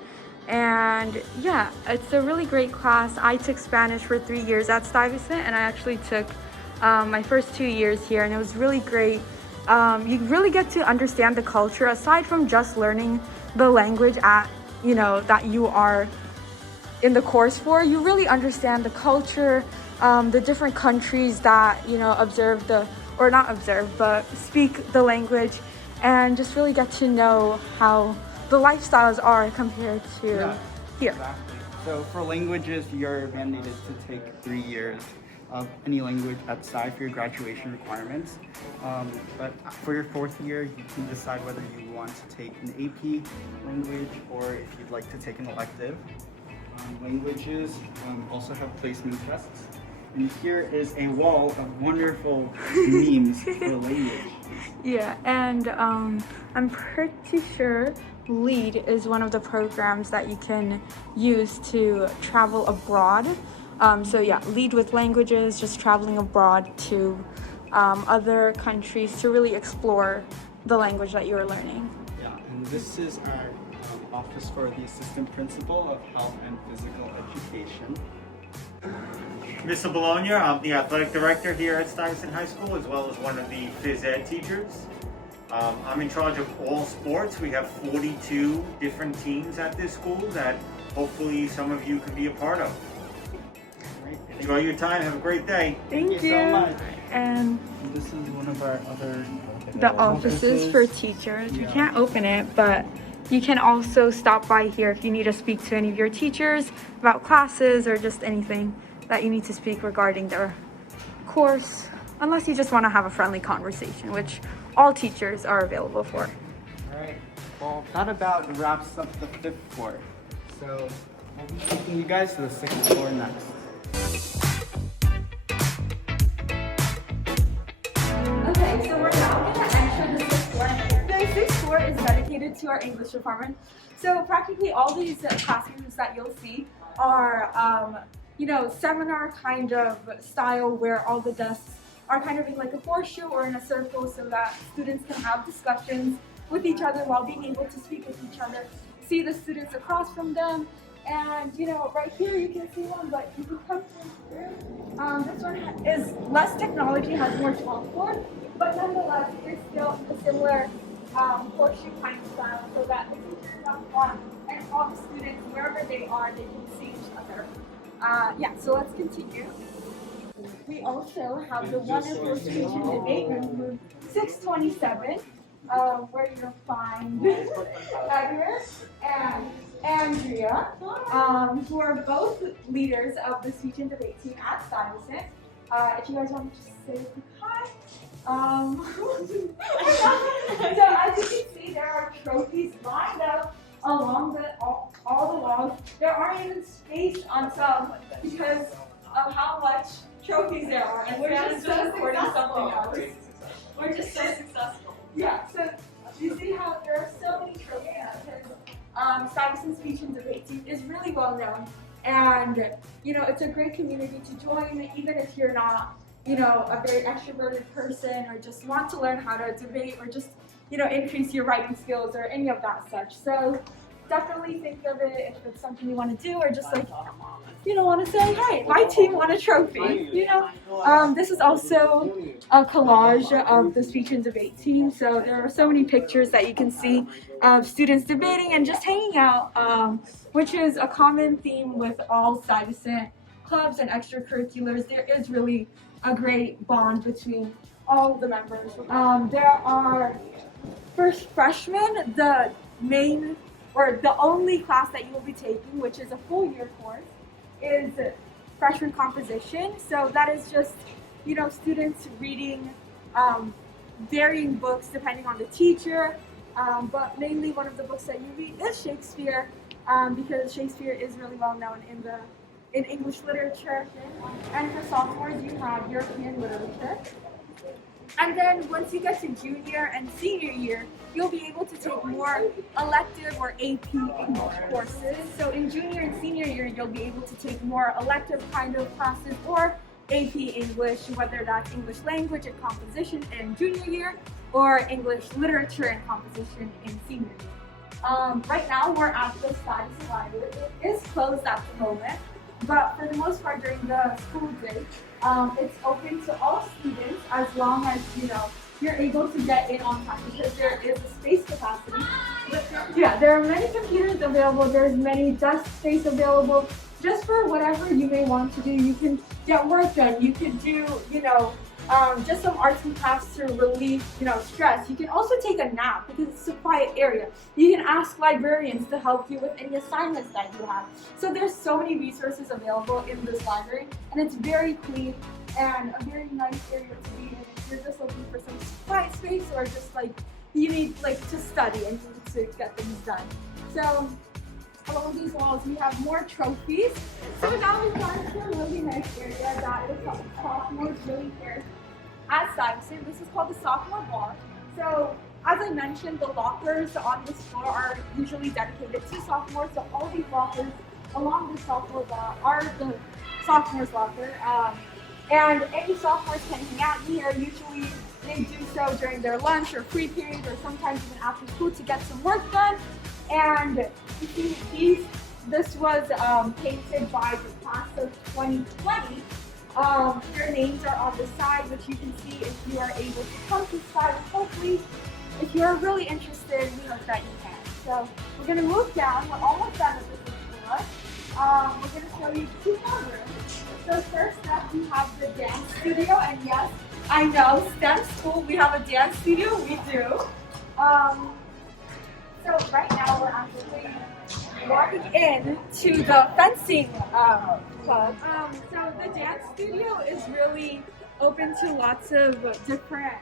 And yeah, it's a really great class. I took Spanish for 3 years at Stuyvesant, and I actually took my first 2 years here, and it was really great. You really get to understand the culture aside from just learning the language at, you know, that you are in the course for. You really understand the culture, the different countries that, you know, observe the, or not observe, but speak the language, and just really get to know how the lifestyles are compared to here. Exactly. So for languages, you're mandated to take 3 years of any language at Stuy for your graduation requirements. But for your 4th year, you can decide whether you want to take an AP language or if you'd like to take an elective. Languages also have placement tests. And here is a wall of wonderful memes for language. Yeah, and I'm pretty sure LEAD is one of the programs that you can use to travel abroad. So yeah, LEAD with languages, just traveling abroad to other countries to really explore the language that you're learning. Yeah, and this is our office for the assistant principal of health and physical education. Mr. Bologna, I'm the athletic director here at Stuyvesant High School, as well as one of the phys ed teachers. I'm in charge of all sports. We have 42 different teams at this school that hopefully some of you can be a part of. Enjoy your time. Have a great day. Thank you. So much. And This is one of our other the offices for teachers. We can't open it, but you can also stop by here if you need to speak to any of your teachers about classes or just anything that you need to speak regarding their course, unless you just want to have a friendly conversation, which all teachers are available for. Alright, well that about wraps up the 5th floor. So I'll be taking you guys to the 6th floor next. Okay, so we're now going to enter the 6th floor. The 6th floor is dedicated to our English department. So practically all these classrooms that you'll see are, seminar kind of style where all the desks are kind of in like a horseshoe or in a circle so that students can have discussions with each other while being able to speak with each other, see the students across from them. And right here you can see one, but you can come through. This one is less technology, has more chalkboard, but nonetheless it's still a similar horseshoe kind of style so that the teachers have fun and all the students, wherever they are, they can see each other. So let's continue. We also have the wonderful speech and debate room, 627, where you'll find Edgar and Andrea, who are both leaders of the speech and debate team at Stuyvesant. If you guys want to just say a quick hi. So as you can see, there are trophies lined up along all the walls. There aren't even space on some because of how much trophies there are, and we're just so recording something else. We're just so successful. Yeah, so you see how there are so many trophies because Stuyvesant Speech and Debate Team is really well known, and it's a great community to join, even if you're not a very extroverted person or just want to learn how to debate or just increase your writing skills or any of that such. So definitely think of it if it's something you want to do, or just want to say, hey, my team won a trophy. This is also a collage of the speech and debate team. So there are so many pictures that you can see of students debating and just hanging out, which is a common theme with all Stuyvesant clubs and extracurriculars. There is really a great bond between all of the members. There are first freshmen, the main or the only class that you will be taking, which is a full year course, is freshman composition. So that is just, students reading varying books depending on the teacher, but mainly one of the books that you read is Shakespeare, because Shakespeare is really well known in English literature. And for sophomores, you have European literature. And then once you get to junior and senior year, you'll be able to take more elective or AP English courses. So in junior and senior year, you'll be able to take more elective kind of classes or AP English, whether that's English language and composition in junior year or English literature and composition in senior year. Right now, we're at the Stuyvesant Library. It is closed at the moment, but for the most part during the school day, it's open to all students as long as you're able to get in on time, because there is a space capacity. Yeah, there are many computers available. There's many desk space available. Just for whatever you may want to do, you can get work done. You could do just some arts and crafts to relieve stress. You can also take a nap because it's a quiet area. You can ask librarians to help you with any assignments that you have. So there's so many resources available in this library, and it's very clean and a very nice area to be in if you're just looking for some quiet space, or just you need to study and to get things done. So along these walls we have more trophies. So now we've gone to a really nice area that is sophomores really here at Stuyvesant. This is called the sophomore bar. So as I mentioned, the lockers on this floor are usually dedicated to sophomores. So all these lockers along the sophomore bar are the sophomores locker. And any sophomores can hang out here. Usually they do so during their lunch or free period, or sometimes even after school to get some work done. And you see this was painted by the class of 2020. Their names are on the side, which you can see if you are able to come to Stuy. Hopefully, if you're really interested, we hope that you can. So we're going to move down. We're almost done with this floor. We're going to show you 2 more rooms. So first up, we have the dance studio, and yes, I know, STEM school, we have a dance studio, we do. So right now we're actually walking in to the fencing club. So the dance studio is really open to lots of different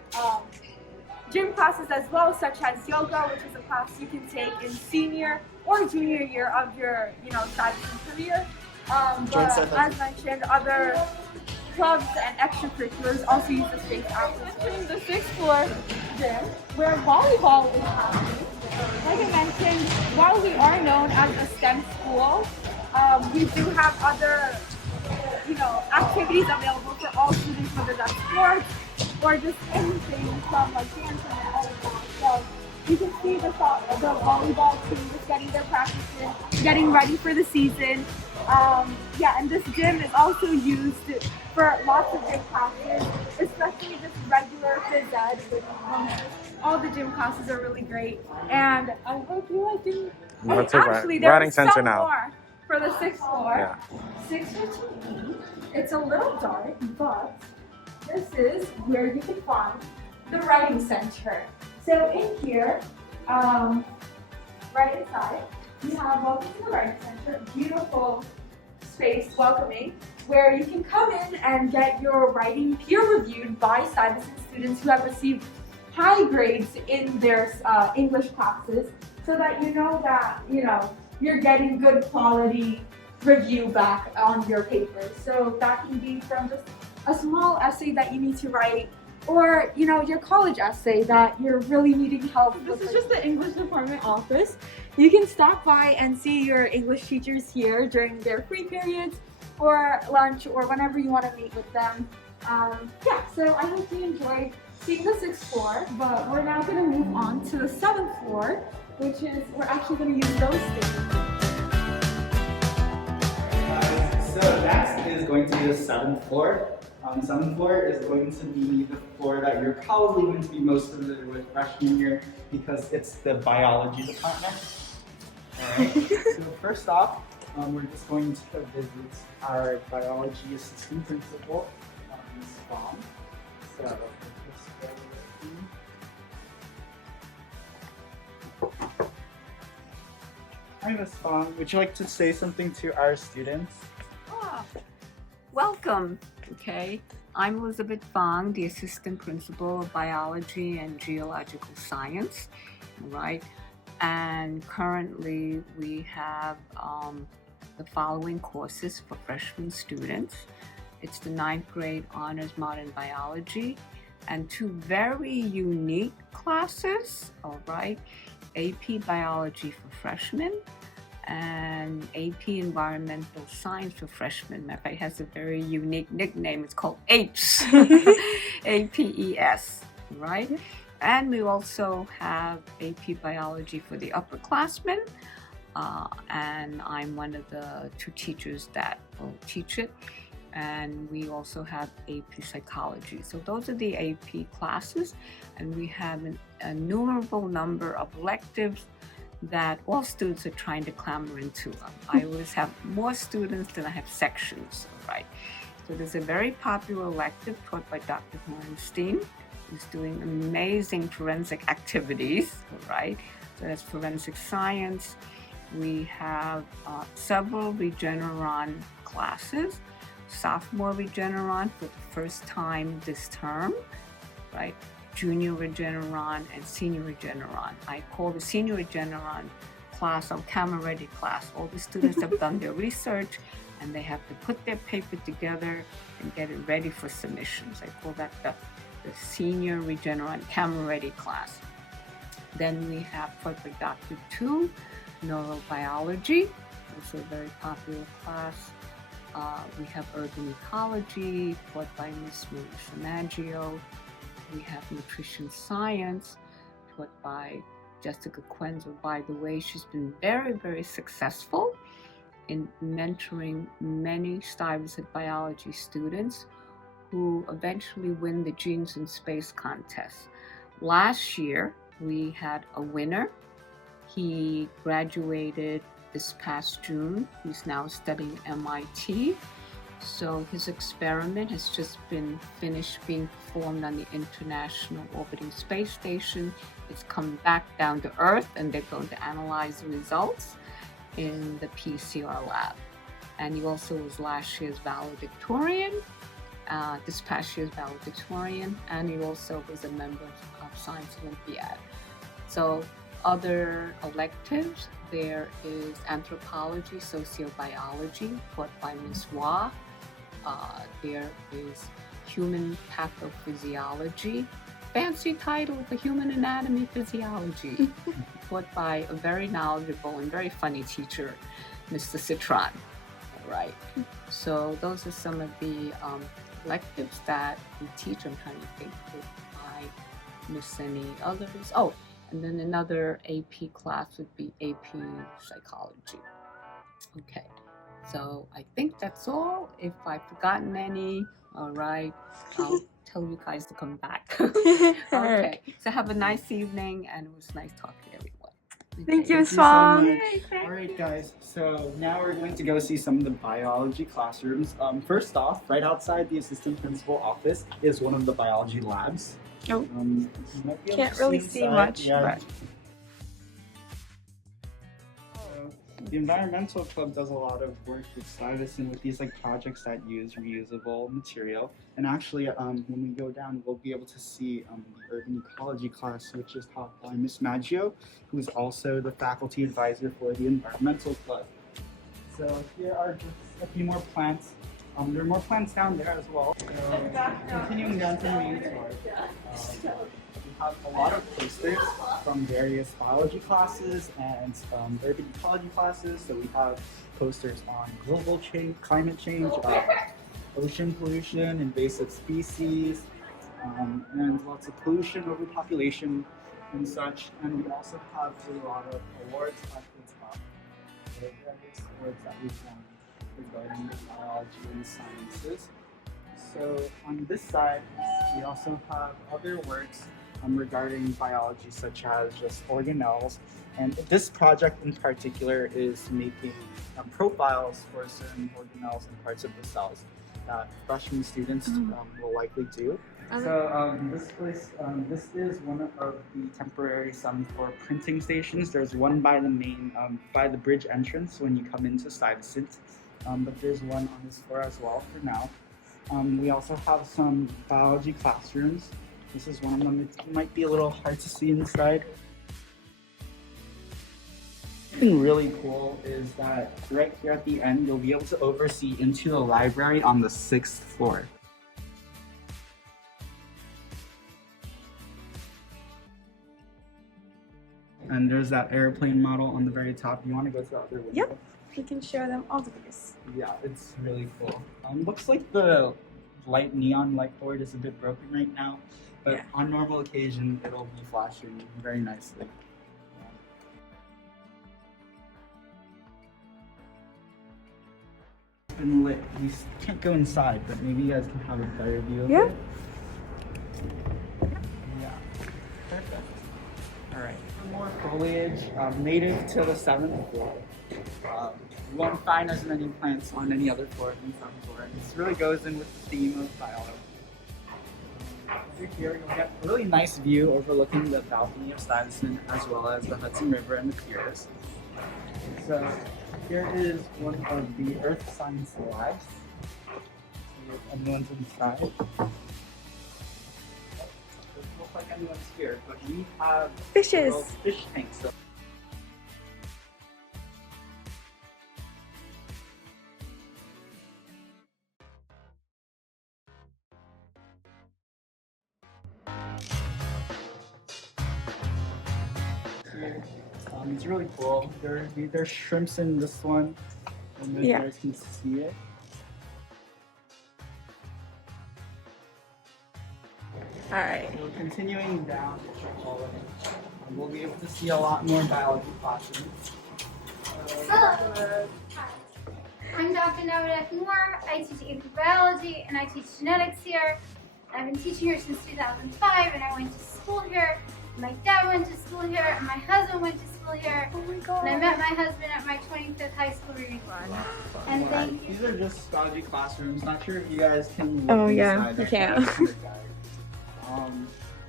gym classes as well, such as yoga, which is a class you can take in senior or junior year of your, Stuyvesant career. But as mentioned, other clubs and extracurriculars also use the space after school. The 6th floor gym, where volleyball is happening. Like I mentioned, while we are known as a STEM school, we do have other, activities available for all students, whether that's sports or just anything from like dancing and all of that. So you can see the volleyball team just getting their practice in, getting ready for the season. And this gym is also used for lots of gym classes, especially just regular phys ed. All the gym classes are really great, and I hope you like them. Actually, there's some more for the 6th floor. Yeah. 615. It's a little dark, but this is where you can find the writing center. So in here, right inside, we have welcome to the writing center. Beautiful space, welcoming, where you can come in and get your writing peer reviewed by Stuyvesant students who have received high grades in their English classes, so that you know that you're getting good quality review back on your papers. So that can be from just a small essay that you need to write, or your college essay that you're really needing help with. This is just the English department office. You can stop by and see your English teachers here during their free periods or lunch or whenever you want to meet with them. So I hope you enjoyed seeing the 6th floor, but we're now going to move on to the 7th floor, which is, we're actually going to use those stages. So next is going to be the 7th floor. The 7th floor is going to be the floor that you're probably going to be most familiar with freshman year, because it's the biology department. Alright, so first off, we're just going to visit our biology assistant principal, Ms. Fong. So, just go with me. Hi, Ms. Fong. Would you like to say something to our students? Welcome. Okay, I'm Elizabeth Fong, the assistant principal of biology and geological science. Right, and currently we have the following courses for freshman students. It's the 9th grade honors modern biology and 2 very unique classes. All right, AP biology for freshmen and AP Environmental Science for freshmen. It has a very unique nickname. It's called APES, APES, right? And we also have AP Biology for the upperclassmen, and I'm one of the 2 teachers that will teach it. And we also have AP Psychology. So those are the AP classes, and we have an innumerable number of electives that all students are trying to clamber into. I always have more students than I have sections, right? So there's a very popular elective taught by Dr. Hornstein, who's doing amazing forensic activities, right? So that's forensic science. We have several Regeneron classes, sophomore Regeneron for the first time this term, right? Junior Regeneron and Senior Regeneron. I call the Senior Regeneron class our camera ready class. All the students have done their research and they have to put their paper together and get it ready for submissions. I call that the Senior Regeneron camera ready class. Then we have taught by Dr. Tu, neurobiology, also a very popular class. We have urban ecology taught by Ms. Marisa Maggio. We have nutrition science taught by Jessica Quenzel. By the way, she's been very, very successful in mentoring many Stuyvesant biology students who eventually win the Genes in Space contest. Last year, we had a winner. He graduated this past June. He's now studying MIT. So his experiment has just been finished being performed on the International Orbiting Space Station. It's come back down to Earth, and they're going to analyze the results in the PCR lab. And he also was last year's valedictorian, this past year's valedictorian, and he also was a member of Science Olympiad. So other electives, there is anthropology, sociobiology, taught by Ms. Wah. There is human pathophysiology, fancy title, the human anatomy physiology, taught by a very knowledgeable and very funny teacher, Mr. Citron. All right. So those are some of the electives that we teach. I'm trying to think if I miss any others. Oh, and then another AP class would be AP Psychology. Okay, so I think that's all. If I've forgotten any, all right, I'll tell you guys to come back. Okay, so have a nice evening, and it was nice talking to everyone. Thank you, Thank you so Song. much. All right, guys. So now we're going to go see some of the biology classrooms. First off, right outside the assistant principal office is one of the biology labs. Oh, you might be able can't to really see inside. much, Yeah. but The environmental club does a lot of work with Stuyvesant with these projects that use reusable material. And actually, when we go down, we'll be able to see the urban ecology class, which is taught by Miss Maggio, who is also the faculty advisor for the environmental club. So here are just a few more plants. There are more plants down there as well. So continuing down to the main floor. We have a lot of posters from various biology classes and urban ecology classes. So we have posters on global change, climate change, ocean pollution, invasive species, and lots of pollution, overpopulation, and such. And we also have a lot of awards at the top. So various awards that we've won regarding biology and sciences. So on this side, we also have other works regarding biology, such as just organelles. And this project in particular is making profiles for certain organelles and parts of the cells that freshman students will likely do. So this is one of the temporary for printing stations. There's one by the main, by the bridge entrance when you come into Stuyvesant, but there's one on this floor as well for now. We also have some biology classrooms. This is one of them. It might be a little hard to see inside. Something really cool is that right here at the end, you'll be able to oversee into the library on the 6th floor. And there's that airplane model on the very top. You want to go to the other window? yep, we can show them all the ways. Yeah, it's really cool. Looks like the neon light board is a bit broken right now, but on normal occasion, it'll be flashing very nicely. It's been lit. We can't go inside, but maybe you guys can have a better view of it. Yeah. Perfect. All right. More foliage native to the 7th floor. You won't find as many plants on any other floor than 7th floor. This really goes in with the theme of biology. Over here, you'll get a really nice view overlooking the balcony of Stuyvesant as well as the Hudson River and the piers. So here is one of the Earth Science labs. See if anyone's inside. Doesn't look like anyone's here, but we have Fishes. little fish tanks. So it's really cool. There's shrimps in this one, and you guys can see it. All right. So continuing down the hallway, we'll be able to see a lot more biology classes. I'm Dr. Navada Moore. I teach AP Biology and I teach genetics here. I've been teaching here since 2005 and I went to school here. My dad went to school here and my husband went to school here. Oh my god. And I met my husband at my 25th high school reunion. And thank you. These are just biology classrooms. Not sure if you guys can look Oh, yeah, inside you there. can.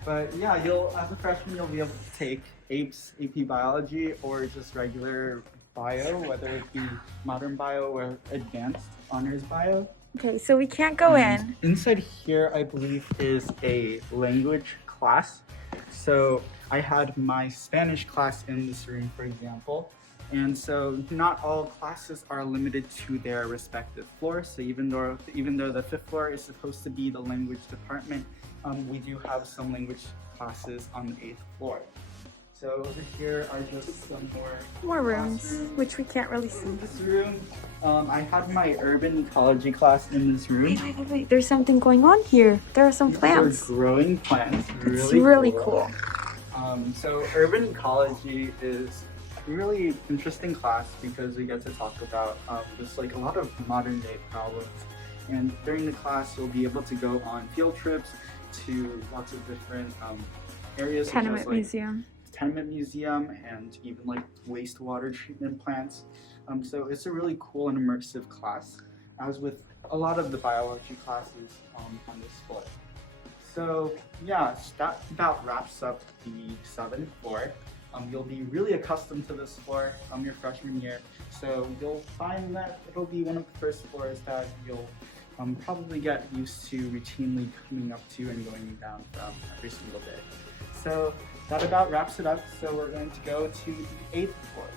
But yeah, as a freshman, you'll be able to take AP Biology or just regular bio, whether it be modern bio or advanced honors bio. Okay, so we can't go in. Inside here, I believe, is a language class. So I had my Spanish class in this room, for example. And so not all classes are limited to their respective floors. So even though the 5th floor is supposed to be the language department, we do have some language classes on the 8th floor. So over here are just some More rooms, which we can't really see. In this room, I had my urban ecology class in this room. Wait, there's something going on here. There are some plants. They're growing plants. It's really cool. So urban ecology is a really interesting class because we get to talk about just like a lot of modern day problems. And during the class, you'll be able to go on field trips to lots of different areas. Tenement museum. Tenement museum and even like wastewater treatment plants. So it's a really cool and immersive class, as with a lot of the biology classes on this floor. So yeah, that about wraps up the 7th floor. You'll be really accustomed to this floor your freshman year. So you'll find that it'll be one of the first floors that you'll probably get used to routinely coming up to and going down from every single day. So that about wraps it up. So we're going to go to the 8th floor.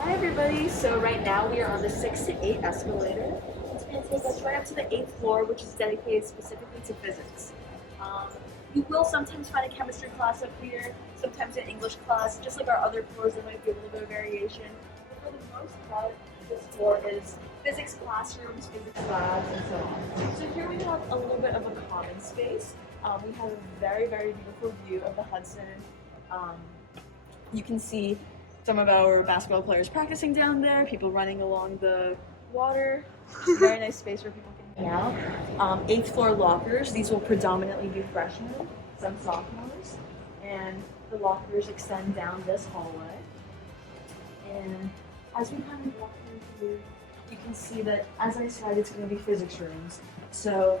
Hi everybody, so right now we are on the 6 to 8 escalator. It's going to take us right up to the 8th floor, which is dedicated specifically to physics. You will sometimes find a chemistry class up here, sometimes an English class. Just like our other floors, there might be a little bit of variation. But for the most part, this floor is physics classrooms, physics labs, and so on. So here we have a little bit of a common space. We have a very, very beautiful view of the Hudson. You can see some of our basketball players practicing down there, people running along the water. Very nice space where people can hang out. 8th floor lockers. These will predominantly be freshmen, some sophomores. And the lockers extend down this hallway. And as we kind of walk through here, you can see that, as I said, it's going to be physics rooms. So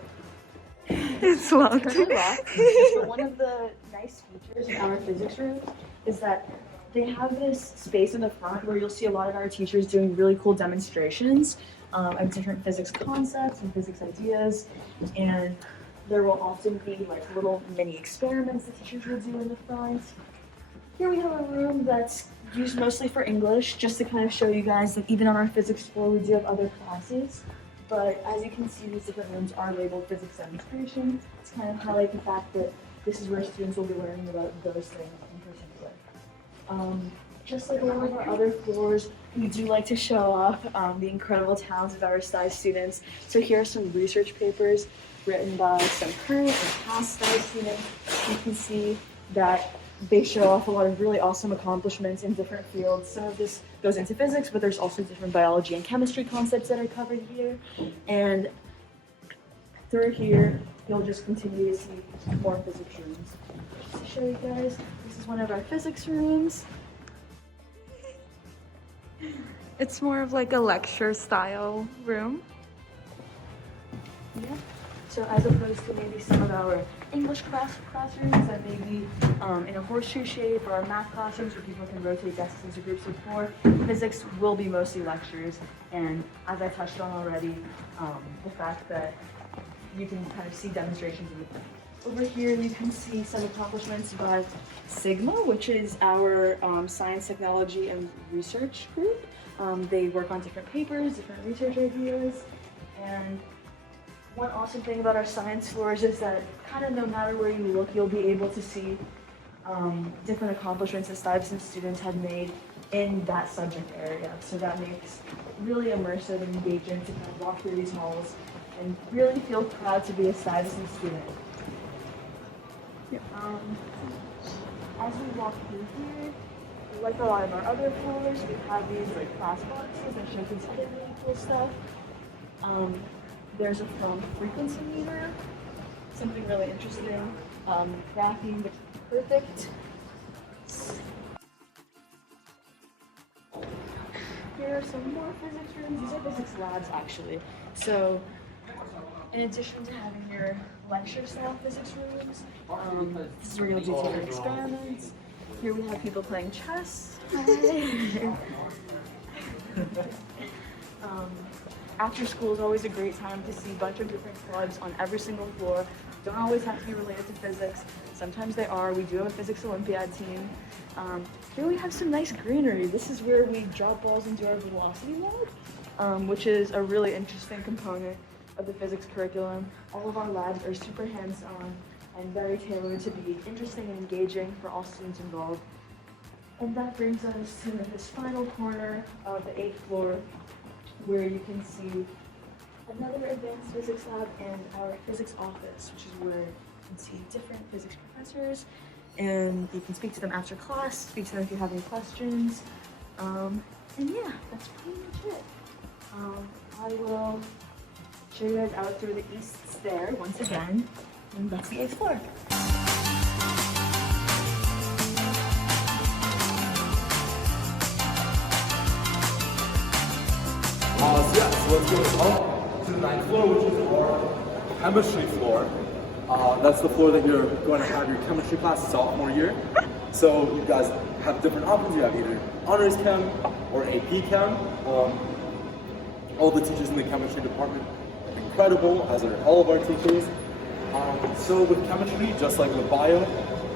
it's locked. But one of the nice features in our physics rooms is that they have this space in the front where you'll see a lot of our teachers doing really cool demonstrations of different physics concepts and physics ideas. And there will often be like little mini experiments the teachers will do in the front. Here we have a room that's used mostly for English, just to kind of show you guys that even on our physics floor we do have other classes. But as you can see, these different rooms are labeled physics demonstration to kind of highlight the fact that this is where students will be learning about those things in particular. Just like a lot of our other floors, we do like to show off the incredible talents of our Stuy students. So here are some research papers written by some current and past Stuy students. You can see that they show off a lot of really awesome accomplishments in different fields. Some of this goes into physics, but there's also different biology and chemistry concepts that are covered here. And through here, you'll just continue to see more physics rooms. Just to show you guys, this is one of our physics rooms. It's more of like a lecture style room. Yeah. So as opposed to maybe some of our English classrooms that may be in a horseshoe shape, or our math classrooms where people can rotate desks into groups of 4, physics will be mostly lectures. And as I touched on already, the fact that you can kind of see demonstrations of it. Over here you can see some accomplishments by Sigma, which is our science, technology, and research group. They work on different papers, different research ideas, and one awesome thing about our science floors is that kind of no matter where you look, you'll be able to see different accomplishments that Stuyvesant students had made in that subject area. So that makes really immersive and engaging to kind of walk through these halls and really feel proud to be a Stuyvesant student. as we walk through here, like a lot of our other floors, we have these like class boxes that show some other really cool stuff. There's a phone frequency meter, something really interesting. Graphene, which is perfect. Here are some more physics rooms. These are physics labs, actually. So, in addition to having your lecture-style physics rooms, this is where you'll do your experiments. Here we have people playing chess. After school is always a great time to see a bunch of different clubs on every single floor. Don't always have to be related to physics. Sometimes they are. We do have a physics Olympiad team. Here we have some nice greenery. This is where we drop balls into our velocity lab, which is a really interesting component of the physics curriculum. All of our labs are super hands-on and very tailored to be interesting and engaging for all students involved. And that brings us to this final corner of the 8th floor, where you can see another advanced physics lab and our physics office, which is where you can see different physics professors, and you can speak to them after class, speak to them if you have any questions. And yeah, that's pretty much it. I will show you guys out through the east stair once again, and that's the 8th floor. So let's go up to the 9th floor, which is our chemistry floor. That's the floor that you're going to have your chemistry class sophomore year. So you guys have different options. You have either honors chem or AP chem. All the teachers in the chemistry department are incredible, as are all of our teachers. So with chemistry, just like with bio,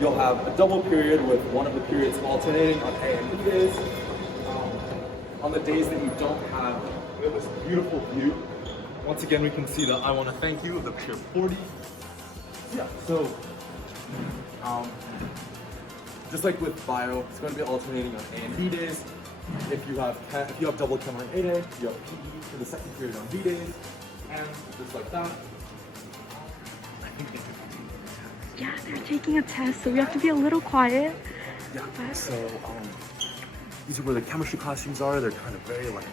you'll have a double period with one of the periods alternating on A and B days. On the days that you don't have this beautiful view, once again we can see the I want to thank you of the Pier 40. Yeah, so just like with bio, it's going to be alternating on A and B days. If you have double chem on A day, you have PE for the second period on B days, and just like that. Yeah, they're taking a test, so we have to be a little quiet. Yeah, so these are where the chemistry classrooms are. They're kind of very like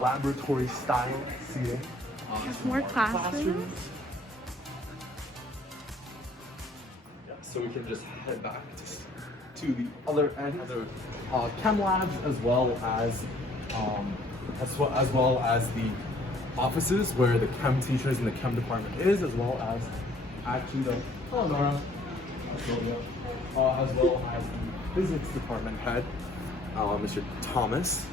laboratory style seating. There's more classrooms. Yeah, so we can just head back to the other end of the chem labs, as well as the offices where the chem teachers in the chem department is, as well as actually the Nora, Sylvia, as well as the physics department head, Mr. Thomas.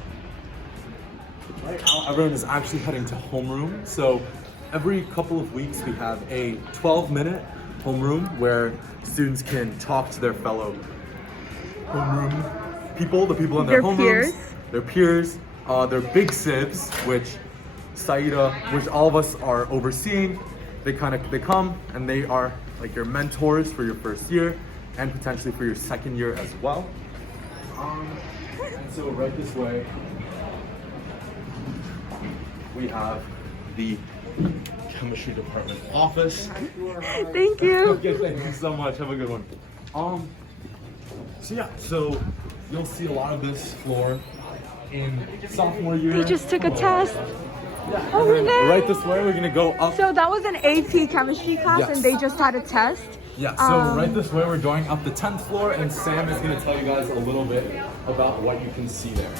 Right now, everyone is actually heading to homeroom. So every couple of weeks, we have a 12-minute homeroom where students can talk to their fellow homeroom people, the people in their homerooms, their peers, their Big Sibs, which Saida, which all of us are overseeing. They come and they are like your mentors for your first year and potentially for your second year as well. And so right this way, we have the chemistry department office. Thank you. Okay, thank you so much. Have a good one. So yeah, so you'll see a lot of this floor in sophomore year. They just took a test. Yeah, over there. Right this way, we're gonna go up. So that was an AP chemistry class, Yes. and they just had a test. Yeah, so right this way, we're going up the 10th floor, and Sam is gonna tell you guys a little bit about what you can see there.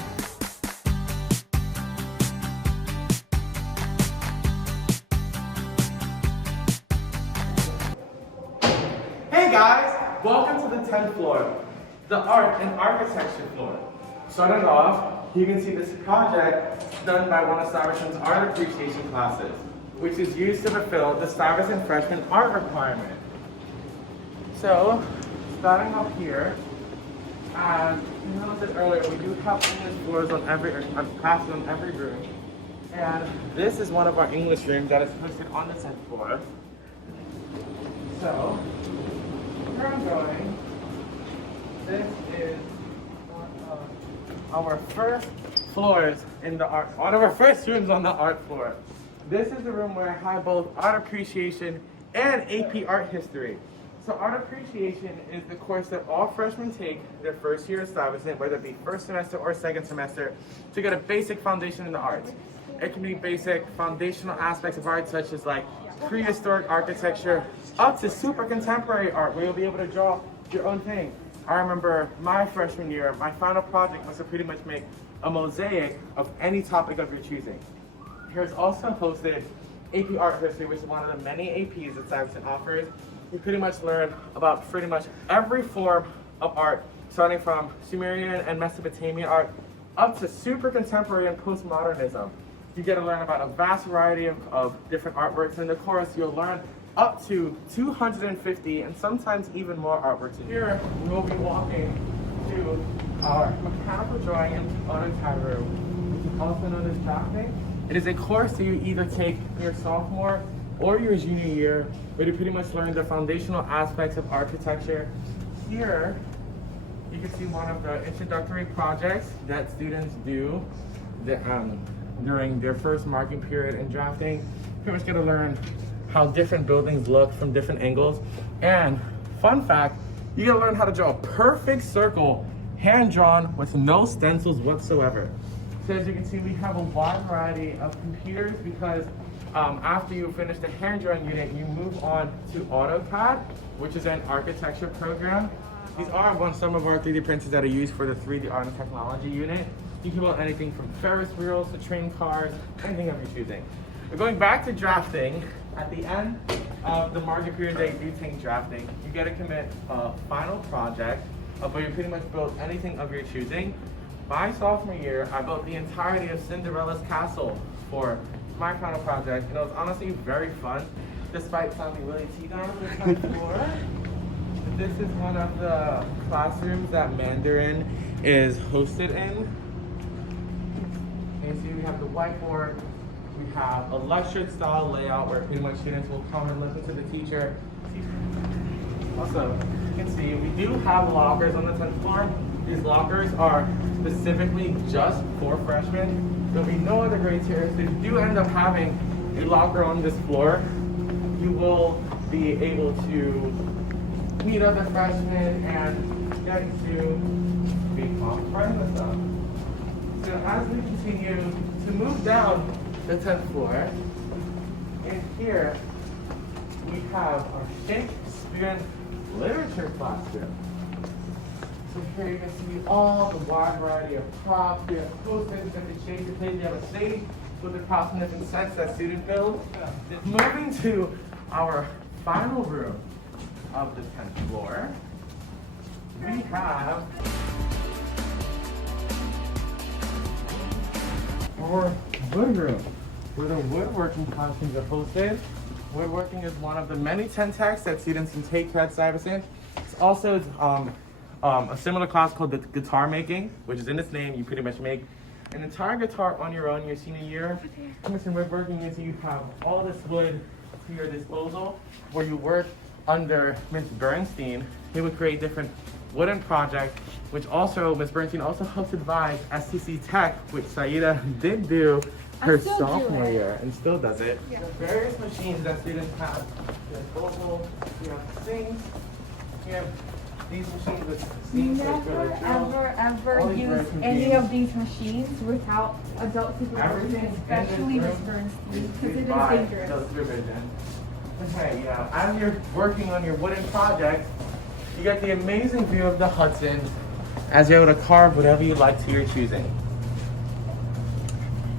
Hey guys, welcome to the 10th floor, the art and architecture floor. Starting off, you can see this project done by one of Stuyvesant's art appreciation classes, which is used to fulfill the Stuyvesant freshman art requirement. So, starting up here, as you noticed earlier, we do have English floors on classes on every room. And this is one of our English rooms that is posted on the 10th floor. So, where I'm going, this is one of our first floors in the art, one of our first rooms on the art floor. This is the room where I have both art appreciation and AP art history. So art appreciation is the course that all freshmen take their first year at Stuyvesant, whether it be first semester or second semester, to get a basic foundation in the arts. It can be basic foundational aspects of art such as like prehistoric architecture up to super contemporary art where you'll be able to draw your own thing. I remember my freshman year, my final project was to pretty much make a mosaic of any topic of your choosing. Here's also hosted AP Art History, which is one of the many APs that Stuyvesant offers. You pretty much learn about pretty much every form of art, starting from Sumerian and Mesopotamian art up to super contemporary and postmodernism. You get to learn about a vast variety of different artworks. In the course, you'll learn up to 250 and sometimes even more artworks. Here, we will be walking to our mechanical drawing and AutoCAD room, which is also known as drafting. It is a course that you either take your sophomore or your junior year, where you pretty much learn the foundational aspects of architecture. Here, you can see one of the introductory projects that students do during their first marking period in drafting. You pretty much get to learn how different buildings look from different angles. And fun fact, you get to learn how to draw a perfect circle, hand-drawn with no stencils whatsoever. So as you can see, we have a wide variety of computers because after you finish the hand drawing unit, you move on to AutoCAD, which is an architecture program. These are some of our 3D printers that are used for the 3D art and technology unit. You can build anything from Ferris wheels to train cars, anything of your choosing. But going back to drafting, at the end of the market period that you do take drafting, you get to commit a final project where you pretty much build anything of your choosing. My sophomore year, I built the entirety of Cinderella's castle for my final project, and it was honestly very fun, despite sounding really teetering on the 10th floor. This is one of the classrooms that Mandarin is hosted in. And so we have the whiteboard, we have a lecture style layout where pretty much students will come and listen to the teacher. Also, you can see we do have lockers on the 10th floor. These lockers are specifically just for freshmen. There'll be no other grades here. So if you do end up having a locker on this floor, you will be able to meet other freshmen and get to become friends with them. So as we continue to move down the 10th floor, in here we have our Shakespearean literature classroom. So here you can see all the wide variety of props. We have posters that the Shakespeare plays. We have a stage with the costumes and sets that students build. Moving to our final room of the 10th floor, we have our wood room, where the woodworking costumes are hosted. Woodworking is one of the many 10 techs that students can take at Stuyvesant. It's also a similar class called the guitar making, which is in its name. You pretty much make an entire guitar on your own your senior year. And woodworking is you have all this wood to your disposal, where you work under Ms. Bernstein. He would create different wooden projects, which also Ms. Bernstein also helps advise STC Tech, which Saida did do her sophomore year and still does it. Yeah. Various machines that students have at their disposal. You have sinks. You have these machines with seats. Never ever use any of these machines without adult supervision, especially Ms. Bernstein, because it is dangerous. Adult supervision. Okay, yeah. As you're working on your wooden project, you get the amazing view of the Hudson as you're able to carve whatever you like to your choosing.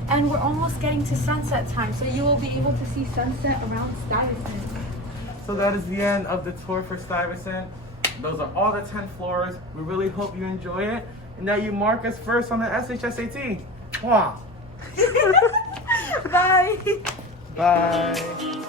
And we're almost getting to sunset time, so you will be able to see sunset around Stuyvesant. So that is the end of the tour for Stuyvesant. Those are all the 10 floors. We really hope you enjoy it. And now you mark us first on the SHSAT. Wow. Bye. Bye.